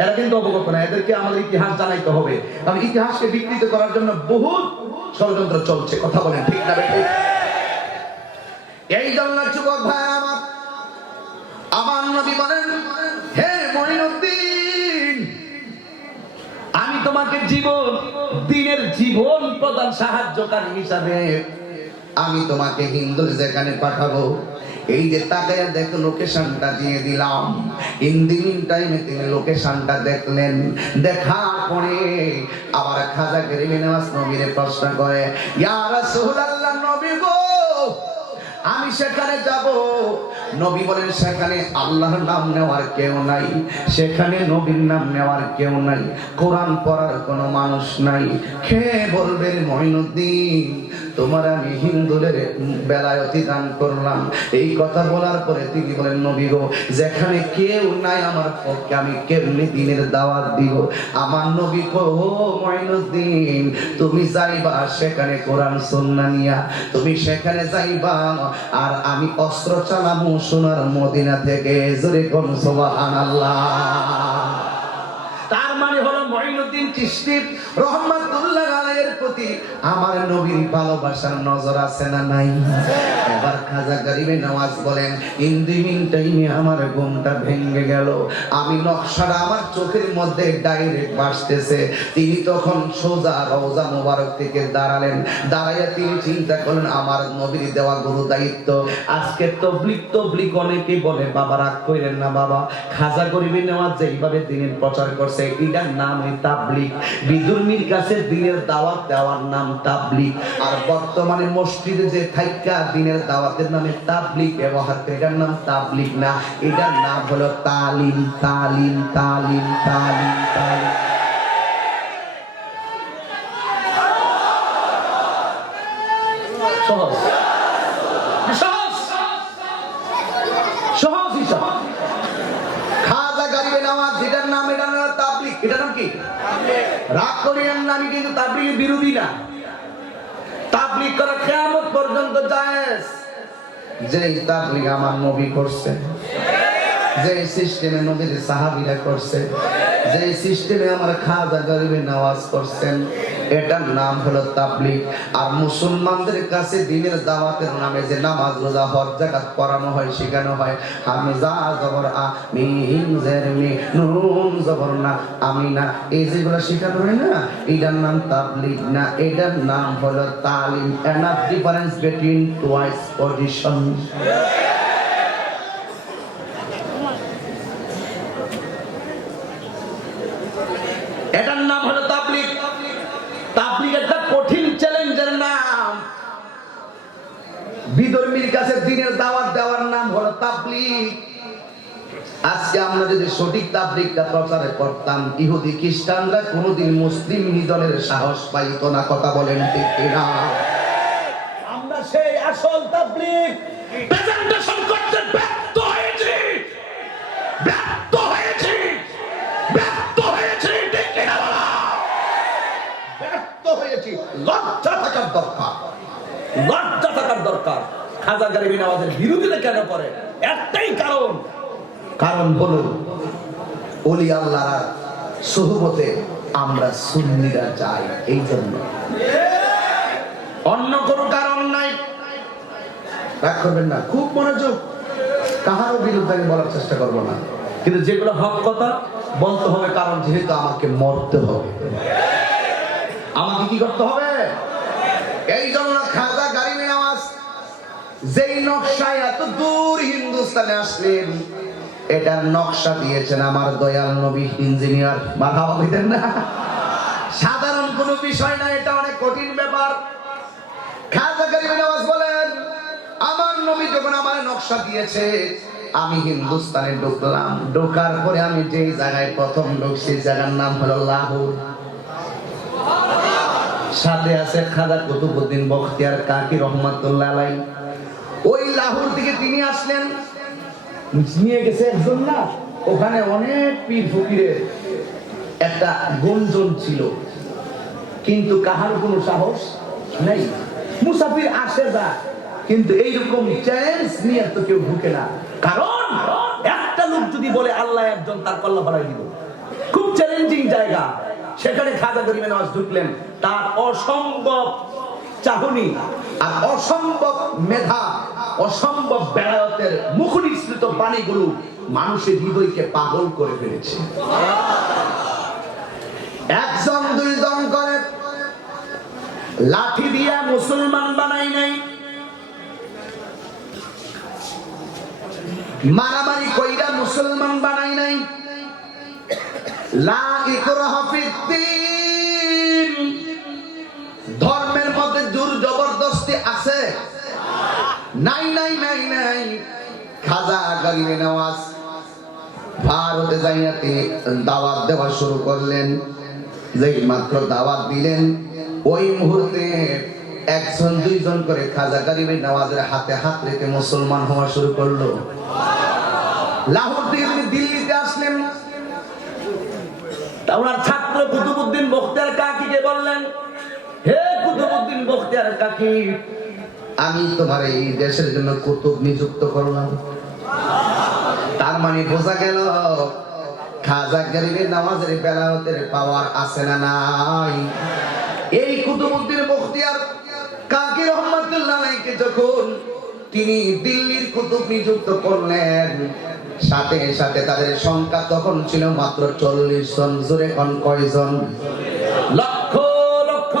এরা কিন্তু অবগত না, এদেরকে আমাদের ইতিহাস জানাইতে হবে, কারণ ইতিহাসকে বিকৃত করার জন্য বহুত ষড়যন্ত্র চলছে। কথা বলেন ঠিক না বেঠিক? এই জন্য যুবক ভাই আমার নবী বলেন, হে মঈনুদ্দিন, আমি তোমাকে দিনের জীবন প্রদান সাহায্যকারী হিসাবে আমি তোমাকে হিন্দুর যেখানে পাঠাবো, এই যে তাকায়া দেখো লোকেশনটা দিয়ে দিলাম। ইন দি মিন টাইমে তিনি লোকেশনটা দেখলেন, দেখার পরে আবার খাজা গরিবে নওয়াজ নবীরে প্রশ্ন করে, ইয়া রাসূলুল্লাহ, নবী গো আমি সেখানে যাব। নবী বলেন, সেখানে আল্লাহর নাম নেওয়ার কেউ নাই, সেখানে নবীর নাম নেওয়ার কেউ নাই, কোরআন পড়ার কোনো মানুষ নাই। কে বলবে মঈনুদ্দিন তোমার আমি হিন্দুদের বেলায়তি দান করলাম? এই কথা বলার পরে তিনি বলেন, নবী গো যেখানে কেউ নাই আমার পক্ষে আমি কেমনি দিনের দাওয়াত দিব? আমার নবী কো মঈনুদ্দিন তুমি যাইবা সেখানে কোরআন সুন্নাহ নিয়া, তুমি সেখানে যাইবা আর আমি অস্ত্র চালামু সোনার মদিনা থেকে। জোরে কোন সুবহানাল্লাহ। তার মানে হলো মঈনুদ্দিন চিশতি রহমাতুল্লাহ আলাইহির প্রতি আমার নবীর ভালোবাসার নজর আছে না নাই? এবার খাজা গরিবে নওয়াজ বলেন, ইন দি মিন টাইমে আমার ঘুমটা ভেঙে গেল, আমি নকশাটা আমার চোখের মধ্যে ডাইরেক্ট ভাসতেছে। তিনি তখন সোজা রওজা মোবারক থেকে দাঁড়ালেন, দাঁড়াইয়া তিনি চিন্তা করলেন আমার নবীর দেওয়া গুরু দায়িত্ব। আজকে তবলিগ অনেকে বলে বাবা রাগ কইরেন না বাবা, খাজা গরিবে নওয়াজ যেইভাবে দিনের প্রচার করছে এটার নাম তাবলিগ। বিদুর্মীর কাছে দিনের দাওয়াত দেওয়ার নাম তাবলিগ। আর বর্তমানে মসজিদে যে থাইকা দিনের দাওয়াতের নামে তাবলিগ ব্যবহার করে, এটার নাম তাবলিগ না, এটার নাম হলো তালিম। তালিম তালিম তালিম তালিম। সহজ সহজ সহজ হিসাব। খাজা গরিবে নওয়াজ যেটার নাম, এটার নাম তাবলিগ। এটার নাম কি? রাগ করিয়েন না, আমি কিন্তু তাবলিগের বিরোধী না। তাবলিগ করা কিয়ামত পর্যন্ত জায়েজ। যেই তাবলিগ আমার নবী করছে, যে সিস্টেমে নবীর সাহাবীরা করছে, যে সিস্টেমে আমার খাজা গরিবে নওয়াজ করছেন, এটার নাম হলো তাবলিগ। আর মুসলমানদের কাছে দিনের দাওয়াতের নামে যে নামাজ রোজা হজ যাকাত পড়ানো হয়, শেখানো হয়, হামজা জবর আ মিম জের মি নুন জবর না আমিনা, এই যেগুলো শেখানো হয় না, এটার নাম তাবলিগ না, এটার নাম হলো তালিম। Enough difference between twice position. এটার নাম হলো তাবলিগ। তাবলিগ একটা কঠিন চ্যালেঞ্জের নাম। বিধর্মীর কাছে দিনের দাওয়াত দেওয়ার নাম হলো তাবলিগ। আজকে আমরা যদি সঠিক তাবলিগটা প্রচারে করতাম, ইহুদি খ্রিস্টানরা কোনোদিন মুসলিম নিধনের সাহস পাইতো না। কথা বলেন ঠিক কিনা? আমরা সেই আসল তাবলিগ প্রেজেন্টেশন করতে ব্যর্থ হয়েছি, ব্যর্থ হয়েছি, ব্যর্থ হয়েছি। ঠিক কিনা বলা? ব্যর্থ হয়েছি। লজ্জা থাকার দরকার, লজ্জা থাকার দরকার। খাজা গরিবে নওয়াজের বিরোধিতা কেন করে? একটাই কারণ, কারণ হলো ওলি আল্লাহর সুহবতে আমরা সুন্নিরা যাই, এই জন্য। অন্য কোনো কারণ নাই। রাগ করবেন না, খুব মনোযোগ। কাহারও বিরুদ্ধে আমি বলার চেষ্টা করবো না, কিন্তু যেগুলো হক কথা বলতে হবে, কারণ যেহেতু আমাকে মরতে হবে, আমাকে কি করতে হবে? এই জন্য খাজা গরিবে নওয়াজ যেই নকশায় এত দূর হিন্দুস্তানে আসলেন, এটার নকশা দিয়েছেন আমার দয়াল নবী ইঞ্জিনিয়ার। মারহাবা বলতেন না? সাধারণ কোনো বিষয় না, এটা অনেক কঠিন ব্যাপার। খাজা গরিবে নওয়াজ বলেন, আমার নবী যখন আমার নকশা দিয়েছে, আমি হিন্দুস্তানে ঢুকলাম। ঢোকার পরে আমি যেই জায়গায় প্রথম ঢুকছি, জায়গার নাম হলো লাহোর। সাথে আছে খাজা কুতুবউদ্দিন বখতিয়ার কাকি রহমাতুল্লাহ আলাইহি। ওই লাহোর থেকে তিনি আসলেন, নিয়ে গেছে একজন না, ওখানে অনেক পীর ফকিরের একটা গুঞ্জন ছিল, কিন্তু কাহার কোনো সাহস নেই। মুসাফির আসে যা, কিন্তু এইরকম চ্যালেঞ্জ নিয়ে তো কেউ ঢুকে না। কারণ একটা লোক যদি বলে আল্লাহ একজন, তার কল্লা ফলাই দিব। চ্যালেঞ্জিং জায়গা, সেখানে খাজা গরিবে নওয়াজ ঢুকলেন। তার অসম্ভব চাহনি আর অসম্ভব মেধা, অসম্ভব বেলায়েতের মুখনিসৃত বাণীগুলো মানুষের হৃদয়কে পাগল করে ফেলেছে। একজন দুইজন করে লাঠি দিয়া মুসলমান বানাই নাই, মারামারি কইরা মুসলমান বানাই নাই। লা ইকরাহা ফিদ্দীন, ধর্মের মধ্যে জোর জবরদস্তি আছে? নাই নাই নাই নাই। খাজা গরিবে নওয়াজ ভারতে যাইয়া তিনি দাওয়াত দেওয়া শুরু করলেন। যেই মাত্র দাওয়াত দিলেন, ওই মুহূর্তে একজন দুইজন করে খাজা গরিবে নওয়াজের হাতে হাত রেখে মুসলমান হওয়া শুরু করলো। লাহোর থেকে তিনি দিল্লিতে আসলেন। ওনার ছাত্র কুতুবউদ্দিন বখতিয়ার কাকিকে বললেন, হে কুতুবউদ্দিন বখতিয়ার কাকি, আমি তোমার এই দেশের জন্য কুতুব নিযুক্ত করলাম। তার মানে বোঝা গেল খাজা গরিবে নওয়াজের বেলায়েতের পাওয়ার আছে না নাই? এই কুতুবউদ্দিন বখতিয়ার কাকি রহমাতুল্লাহ আলাইহিকে যখন তিনি দিল্লির কুতুব নিযুক্ত করলেন, সাথে সাথে তাদের সংখ্যা তখন ছিল মাত্র 40 জন। জোরে কোন কয়জন? লক্ষ লক্ষ।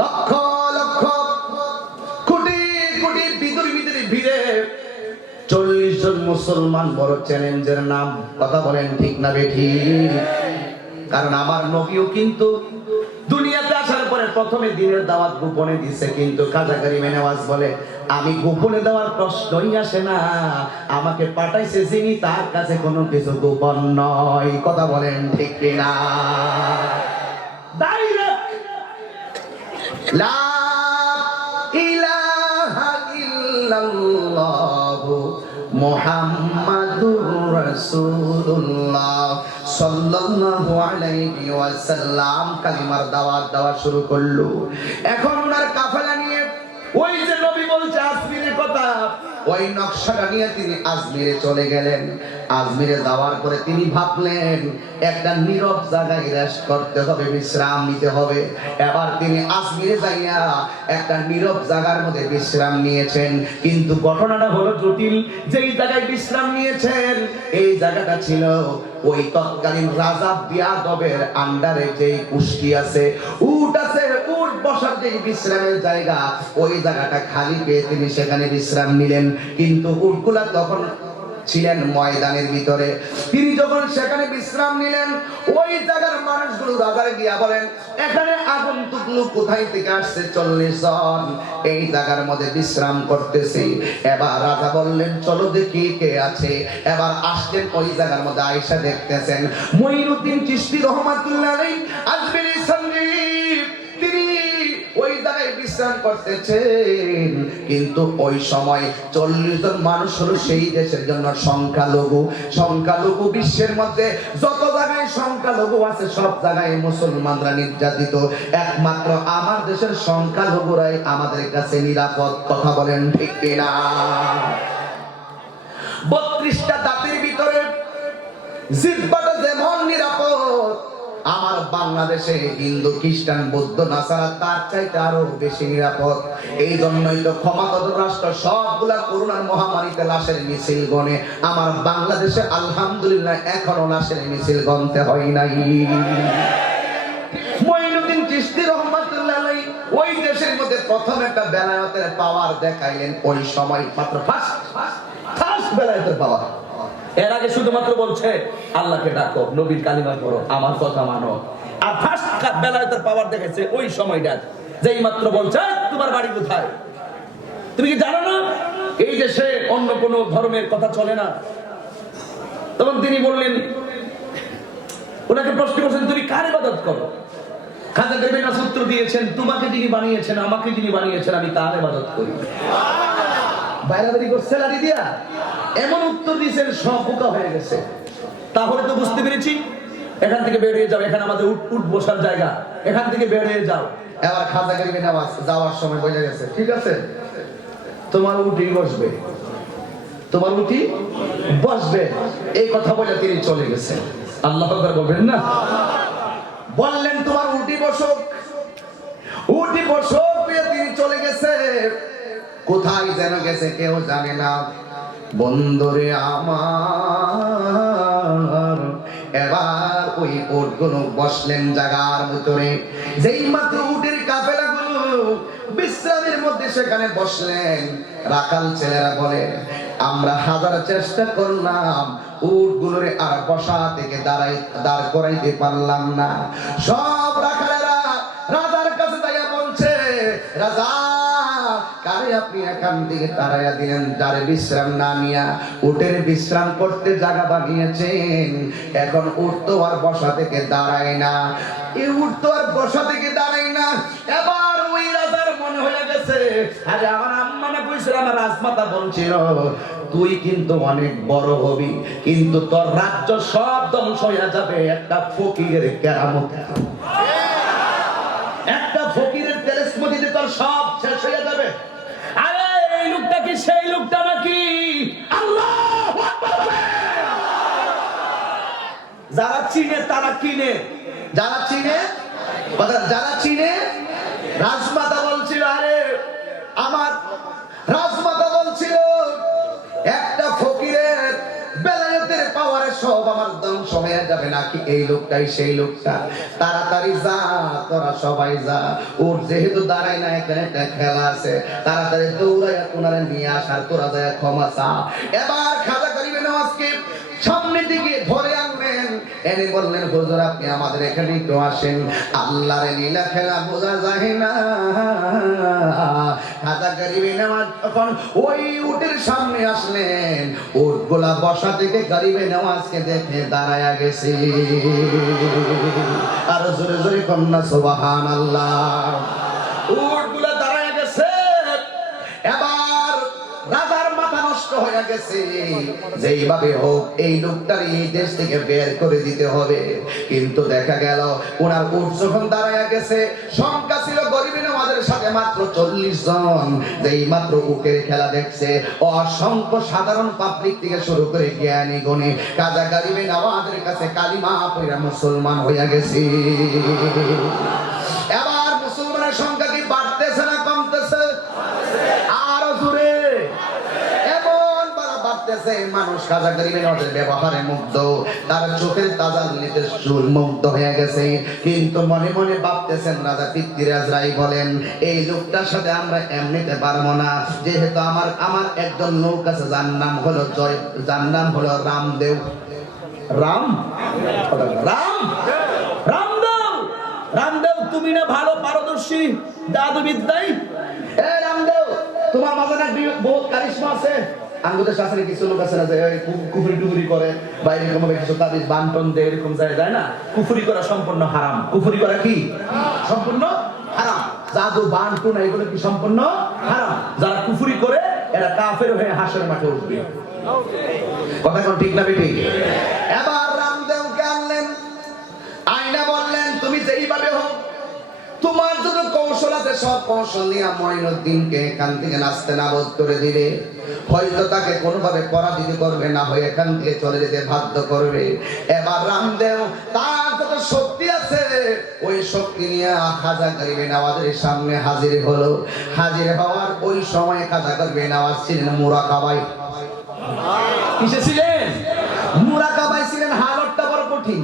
লক্ষ লক্ষ কোটি কোটি বিদুর্মীদের ভিড়ে 40 জন মুসলমান বড় চ্যালেঞ্জের নাম। কথা বলেন ঠিক না বেঠিক? কারণ আমার নবীও কিন্তু দুনিয়াতে আসার পরে প্রথমে দিনের দাওয়াত গোপনে দিছে, কিন্তু খাজা গরিবে নওয়াজ বলে আমি গোপনে দেওয়ার প্রশ্নই আসে না, আমাকে পাঠাইছে যিনি তার কাছে কোনো কিছু গোপন নয়। কথা বলেন ঠিক কিনা? ডাইরেক্ট লা ইলাহা ইল্লাল্লাহ মুহাম্মাদুর রাসূলুল্লাহ সাল্লাল্লাহু আলাইহি ওয়াসাল্লাম কালিমার দাওয়াত দেওয়া শুরু করলো। এখন ওনার কাফেলা নিয়ে ওই যে নবী বলছে আজমিরের কথা, ওই নকশাটা নিয়ে তিনি আজমিরে চলে গেলেন। আজমিরে যাওয়ার পরে তিনি ভাবলেন একটা নীরব জায়গায় রেস্ট করতে হবে, বিশ্রাম নিতে হবে। এবার তিনি আজমিরে যাইয়া একটা নীরব জায়গার মধ্যে বিশ্রাম নিয়েছেন। কিন্তু ঘটনাটা হলো জটিল। যেই জায়গায় বিশ্রাম নিয়েছেন এই জায়গাটা ছিল ওই তৎকালীন রাজা বিয়াদবের আন্ডারে যে কুষ্টি আছে, উট আছে, উট বসার যে বিশ্রামের জায়গা, ওই জায়গাটা খালি পেয়ে তিনি সেখানে বিশ্রাম নিলেন। কিন্তু উটগুলা তখন ছিলেন ময়দানের ভিতরে। তিনি যখন সেখানে বিশ্রাম নিলেন, ওই জায়গার মানুষগুলো রাজারে গিয়া বলেন এখানে আগন্তুক লোক কোথায় থেকে আসছে? 40 জন এই জায়গার মধ্যে বিশ্রাম করতেছে। এবার রাজা বললেন চলো দেখি কে আছে। এবার আসলেন ওই জায়গার মধ্যে, আয়েশা দেখতেছেন মুঈনুদ্দিন চিশতি রহমাতুল্লাহ আলাইহি আজমিরি শরীফ তিনি ওই জায়গায় বিশ্রাম করতেছেন। কিন্তু ওই সময় 40 জন মানুষ হলো সেই দেশের জন্য সংখ্যালঘু। সংখ্যালঘু বিশ্বের মধ্যে যত জায়গায় সংখ্যালঘু আছে সব জায়গায় মুসলমানরা নির্যাতিত, একমাত্র আমার দেশের সংখ্যালঘুরাই আমাদের কাছে নিরাপদ। কথা বলেন ঠিক কিনা? 32টা জাতির ভিতরে জিহ্বাটা যেমন নিরাপদ, আমার বাংলাদেশে হিন্দু খ্রিস্টান বৌদ্ধ নাসারা তার চাইতে আরো বেশি নিরাপদ। এই জন্যই তো ক্ষমতাধর রাষ্ট্র সবগুলা করোনার মহামারীতে লাশের মিছিল গনে, আমার বাংলাদেশে আলহামদুলিল্লাহ এখনো লাশের মিছিল গনতে হয় নাই। মুঈনুদ্দিন চিশতি রহমাতুল্লাহ আলাইহি ওই দেশের মধ্যে প্রথম একটা বেলায়েতের পাওয়ার দেখাইলেন। ওই সময় মাত্র ফার্স্ট বেলায়েতের পাওয়ার। এর আগে শুধুমাত্র বলছে আল্লাহকে ডাকো, নবীর কালিমা পড়ো, আমার কথা মানো। আর ফার্স্ট বেলায়েতের পাওয়ার দেখেছে ওই সময়টা, যেই মাত্র বলছে তোমার বাড়ি কোথায়? তুমি কি জানো না এই দেশে অন্য কোনো ধর্মের কথা চলে না? তখন তিনি বললেন, ওনাকে প্রশ্ন করছেন তুমি কার ইবাদত করো? খাজা গরিবে নওয়াজ উত্তর দিয়েছেন তোমাকে যিনি বানিয়েছেন, আমাকে যিনি বানিয়েছেন, আমি তার ইবাদত করি। বাইরাদারি করছে লাঠি দিয়া এমন উত্তর দিয়েছেন সব বোকা হয়ে গেছে। তাহলে তো বুঝতে পেরেছি এখান থেকে বেরিয়ে যাও, এখানে আমাদের উট বসার জায়গা, এখান থেকে বেরিয়ে যাও। এবার খাজা গরিবে নওয়াজ যাওয়ার সময় বলে গেছে ঠিক আছে তোমার উঠেই বসবে, তোমার উঠি বসবে, এই কথা বলে তিনি চলে গেছেন। আল্লাহু আকবার বলবেন না? বললেন তোমার উঠি বসুক, উঠি বসুক, তিনি চলে গেছে। কোথায় যেন গেছে কেউ জানে না। বন্ধুরে আমার, এবার ওই উটগুলো বসলেন জায়গার ভিতরে। যেই মাত্র উটের কাফেলাগুলো বিশ্রামের মধ্যে সেখানে বসলেন, রাখাল ছেলেরা বলে, আমরা হাজার চেষ্টা করলাম উটগুলোরে আর বসা থেকে দাঁড় করাইতে পারলাম না। সব রাখালেরা রাজার কাছে যাইয়া বলছে, রাজা কারে আপনি এখান থেকে তাড়াইয়া দিলেন, যারে বিশ্রাম না নিয়া উটের বিশ্রাম করতে জায়গা বানিয়েছেন। এখন উট তো আর বসা থেকে দাঁড়ায় না, এই উট তো আর বসা থেকে দাঁড়ায় না। এবার ওই রাজার মনে হয়ে গেছে, আরে আমার আম্মা না কইছিল, আমার রাজমাতা বলছিল, তুই কিন্তু অনেক বড় হবি, কিন্তু তোর রাজ্য সব ধ্বংস হয়ে যাবে একটা ফকিরের কেরামত। একটা ফকিরের তেরেসমতিতে তোর সব শেষ হয়ে যাবে। আরে এই লোকটা কি সেই লোকটা নাকি? আল্লাহু আকবার! যারা চিনে তারা কিনে, যারা চিনে যারা চিনে। রাজমাতা বলছিল, আরে আমার রাজমাতা বলছিল, একটা ফকিরের বেলায়েতের পাওয়ারে সব আমার ধ্বংস হয়ে যাবে নাকি এই লোকটাই সেই লোকটা? তাড়াতাড়ি যা, তোরা সবাই যা। ওর যেহেতু দাঁড়ায় না, এখানে একটা খেলা আছে, তাড়াতাড়ি দৌড়াইয়া কোনারে নিয়ে আসার, তোরা যায় ক্ষমা চা। এবার খাজা গরিবে নওয়াজকে সামনের দিকে ধরে আনলেন, এনে বললেন, হুজুর আপনি আমাদের এখানে একটু আসেন, আল্লাহর লীলা খেলা বোঝা যায় না। খাজা গরিবে নওয়াজ তখন ওই উটের সামনে আসলেন, উটগুলা বসা থেকে গরিবে নওয়াজকে দেখে দাঁড়ায়া গেছে। আর জোরে জোরে কন্যা সুবহানাল্লাহ। উটগুলা দাঁড়ায়া গেছে। এবার রাজার মাথা নষ্ট হয়ে গেছে, যেইভাবে হোক এই লোকটার এই দেশ থেকে বের করে দিতে হবে। কিন্তু দেখা গেল ওনার উট যখন দাঁড়ায় গেছে, সংখ্যা ছিল গরিবে নওয়াজের সাথে মাত্র 40 জন। যেই মাত্র উটের খেলা দেখছে, অসংখ্য সাধারণ পাবলিক থেকে শুরু করে জ্ঞানী গুণী খাজা গরিবে নওয়াজের কাছে কালিমা পড়ে মুসলমান হয়ে গেছে। এবার মুসলমানের সংখ্যা কি বাড়তেছে না কমতেছে? আরো জোরে মানুষ খাজা গরিবে নওয়াজের ব্যবহারে মুগ্ধ, তার চোখের তাজাল্লিতে চুল মুগ্ধ হয়ে গেছে। কিন্তু মনে মনে ভাবতেছেন, রাজা পৃথ্বীরাজ রায় বলেন, এই লোকটার সাথে আমরা এমনিতে পারবো না, যেহেতু আমার একজন লোক আছে, যার নাম হলো রামদেব। রামদেব, তুমি না ভালো পারদর্শী জাদুবিদ্যায়? রামদেব, তোমার মাঝে না বহুত কারিশমা আছে। আমাদের শাসনে কিছু লোক আছে না, যে কুফরি টুফরি করে বা এরকম কিছু তাবিজ বান্টন দেয়, এরকম যায় না। কুফরি করা সম্পূর্ণ হারাম। কুফরি করা কি সম্পূর্ণ হারাম। জাদু বান্টন এগুলো কি সম্পূর্ণ হারাম। যারা কুফরি করে এরা কাফের হয়ে হাসরের মাঠে উঠবে। কথা কোন ঠিক না বেঠিক? এবার রামদেবকে আনলেন, আইনা বললেন, তুমি যেইভাবে হোক তোমার যত কৌশল আছে সব কৌশল নিয়ে মঈনুদ্দিনকে এখান থেকে নাস্তে নাবুদ করে দিবে। হয়তো তাকে কোনোভাবে পরাজিত করবে, না হয়ে এখান থেকে চলে যেতে বাধ্য করবে। এবার রামদেব তার যত শক্তি আছে ওই শক্তি নিয়ে খাজা গরিবে নওয়াজের সামনে হাজির হলো। হাজির হওয়ার ওই সময় খাজা গরিবে নওয়াজ ছিলেন মুরাকাবায়। কিসে ছিলেন? মুরাকাবায় ছিলেন। হালতটা বড় কঠিন।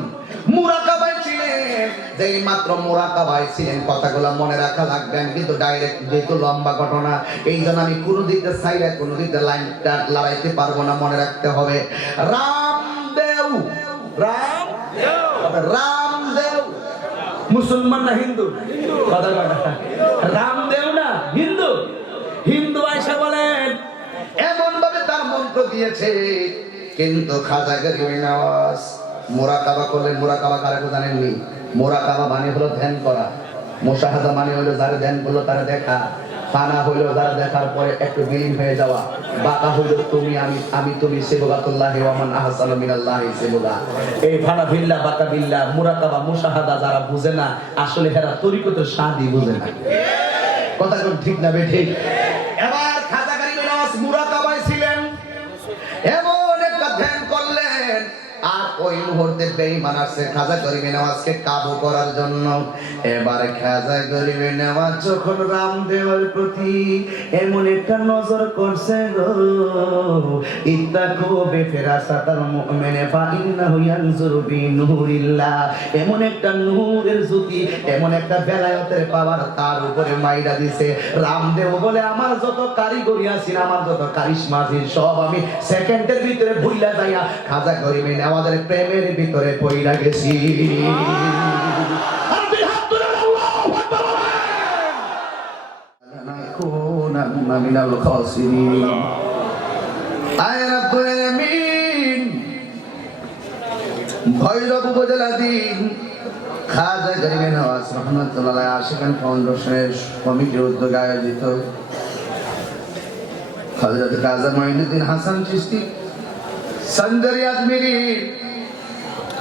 মুরাকাবায় ছিলেন। যেই মাত্র মুরাকাবায় ছিলেন, কথাগুলো মনে রাখা লাগবে। আমি কিন্তু ডাইরেক্ট, যেহেতু লম্বা ঘটনা, এই জন্য আমি কোনো দিকে সাইডে কোনো দিকে লাইনটা লড়াইতে পারবো না, মনে রাখতে হবে। রামদেব মুসলমান না হিন্দু? রামদেব না হিন্দু? হিন্দু আয়েশা বলেন এমন ভাবে তার মন্ত্র দিয়েছে। কিন্তু খাজা গরিবে নওয়াজ মুরাকাবা করলেন। মুরাকাবা কারা জানেননি? মুরাকাবা মানে হলো ধ্যান করা। মুশাহাদা মানে হলো যারা ধ্যান করলো তারা দেখা। ফানা হইলো যারা দেখার পরে একটু বিলীন হয়ে যাওয়া। বাকা হইলো তুমি আমি তুমি, সিবগাতুল্লাহি ওয়া মান আহসানু মিনাল্লাহি সিবগা। এই ফানা বিল্লাহ বাকা বিল্লাহ মুরাকাবা মুশাহাদা যারা বুঝে না, আসলে এরা তরিকতের স্বাদই বুঝে না। কথা কোন ঠিক না বেঠিক? এবার খাজা গরিবে নওয়াজ মুরাকাবায় ছিলেন। এমন একটা ধ্যান করলেন, আর ওই মুহূর্তে বেঈমান আসছে খাজা গরিবে নওয়াজকে কাবু করার জন্য। এবার খাজা গরিবে নওয়াজ যখন রামদেবের প্রতি এমন একটা নজর করছে গো, ইত্তাকু বিফিরাসাতাল মুমিনে ফাইন্নাহু ইয়ানজুরু বিনুরিল্লাহ, এমন একটা নূরের জ্যোতি, এমন একটা বেলায়েতের পাওয়ার তার উপরে মাইরা দিছে। রামদেব বলে আমার যত কারিগরি আছে, আমার যত কারিশমা আছে, সব আমি সেকেন্ডের ভিতরে ভুইলা যাইয়া খাজা গরিবে আমাদের প্রেমের ভিতরে পইরা গেছি। আর দুই হাত তুলে আল্লাহু আকবার লানাকুনান্না মিনাল খাসিরিন। আয় রাব্বুল আলামিন, ভৈরব উপজেলাধীন খাজা গরিবে নওয়াজ রহমাতুল্লাহ আলাইহি আশিকান ফাউন্ডেশনের কমিটির উদ্যোগে আয়োজিত হযরত খাজা মঈনুদ্দিন হাসান চিশতি সঞ্জরি আজমিরি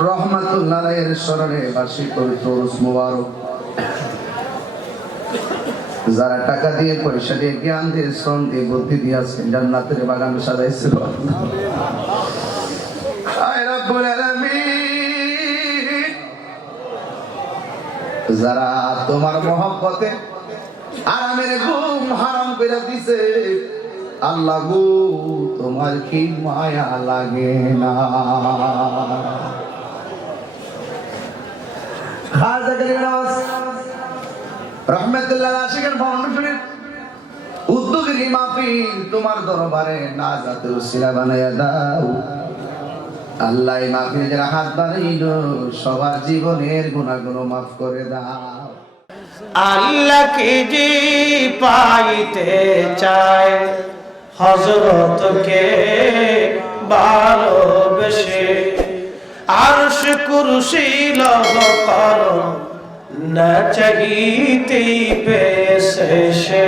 রহমাতুল্লাহ আলাইহির স্মরণে বার্ষিক পবিত্র উরুস মুবারক, যারা টাকা দিয়ে, পয়সা দিয়ে, জ্ঞান দিয়ে, শ্রম দিয়ে, বুদ্ধি দিয়ে আজকে জান্নাতের বাগান সাজাইছিল, আয় রাব্বুল আলামিন, যারা তোমার মহব্বতে আরামের ঘুম হারাম করে দিছে, আল্লাহ গো তোমার কি মায়া লাগে না? খাজা গরিবে নওয়াজ রহমাতুল্লাহ আশিকান ফাউন্ডেশনের উদ্যোগে এই মাহফিল তোমার দরবারে নাজাতের উসিলা বানায়া দাও। আল্লাহ এই মাহফিলে যারা হাত বাড়াইলো সবার জীবনের গুনাহগুলো মাফ করে দাও। আল্লাহকে যে পাইতে চায় হযরতকে ভালোবেসে, আরশ কুরসি লৌহ কলম না চাহিতেই পেয়েছে সে।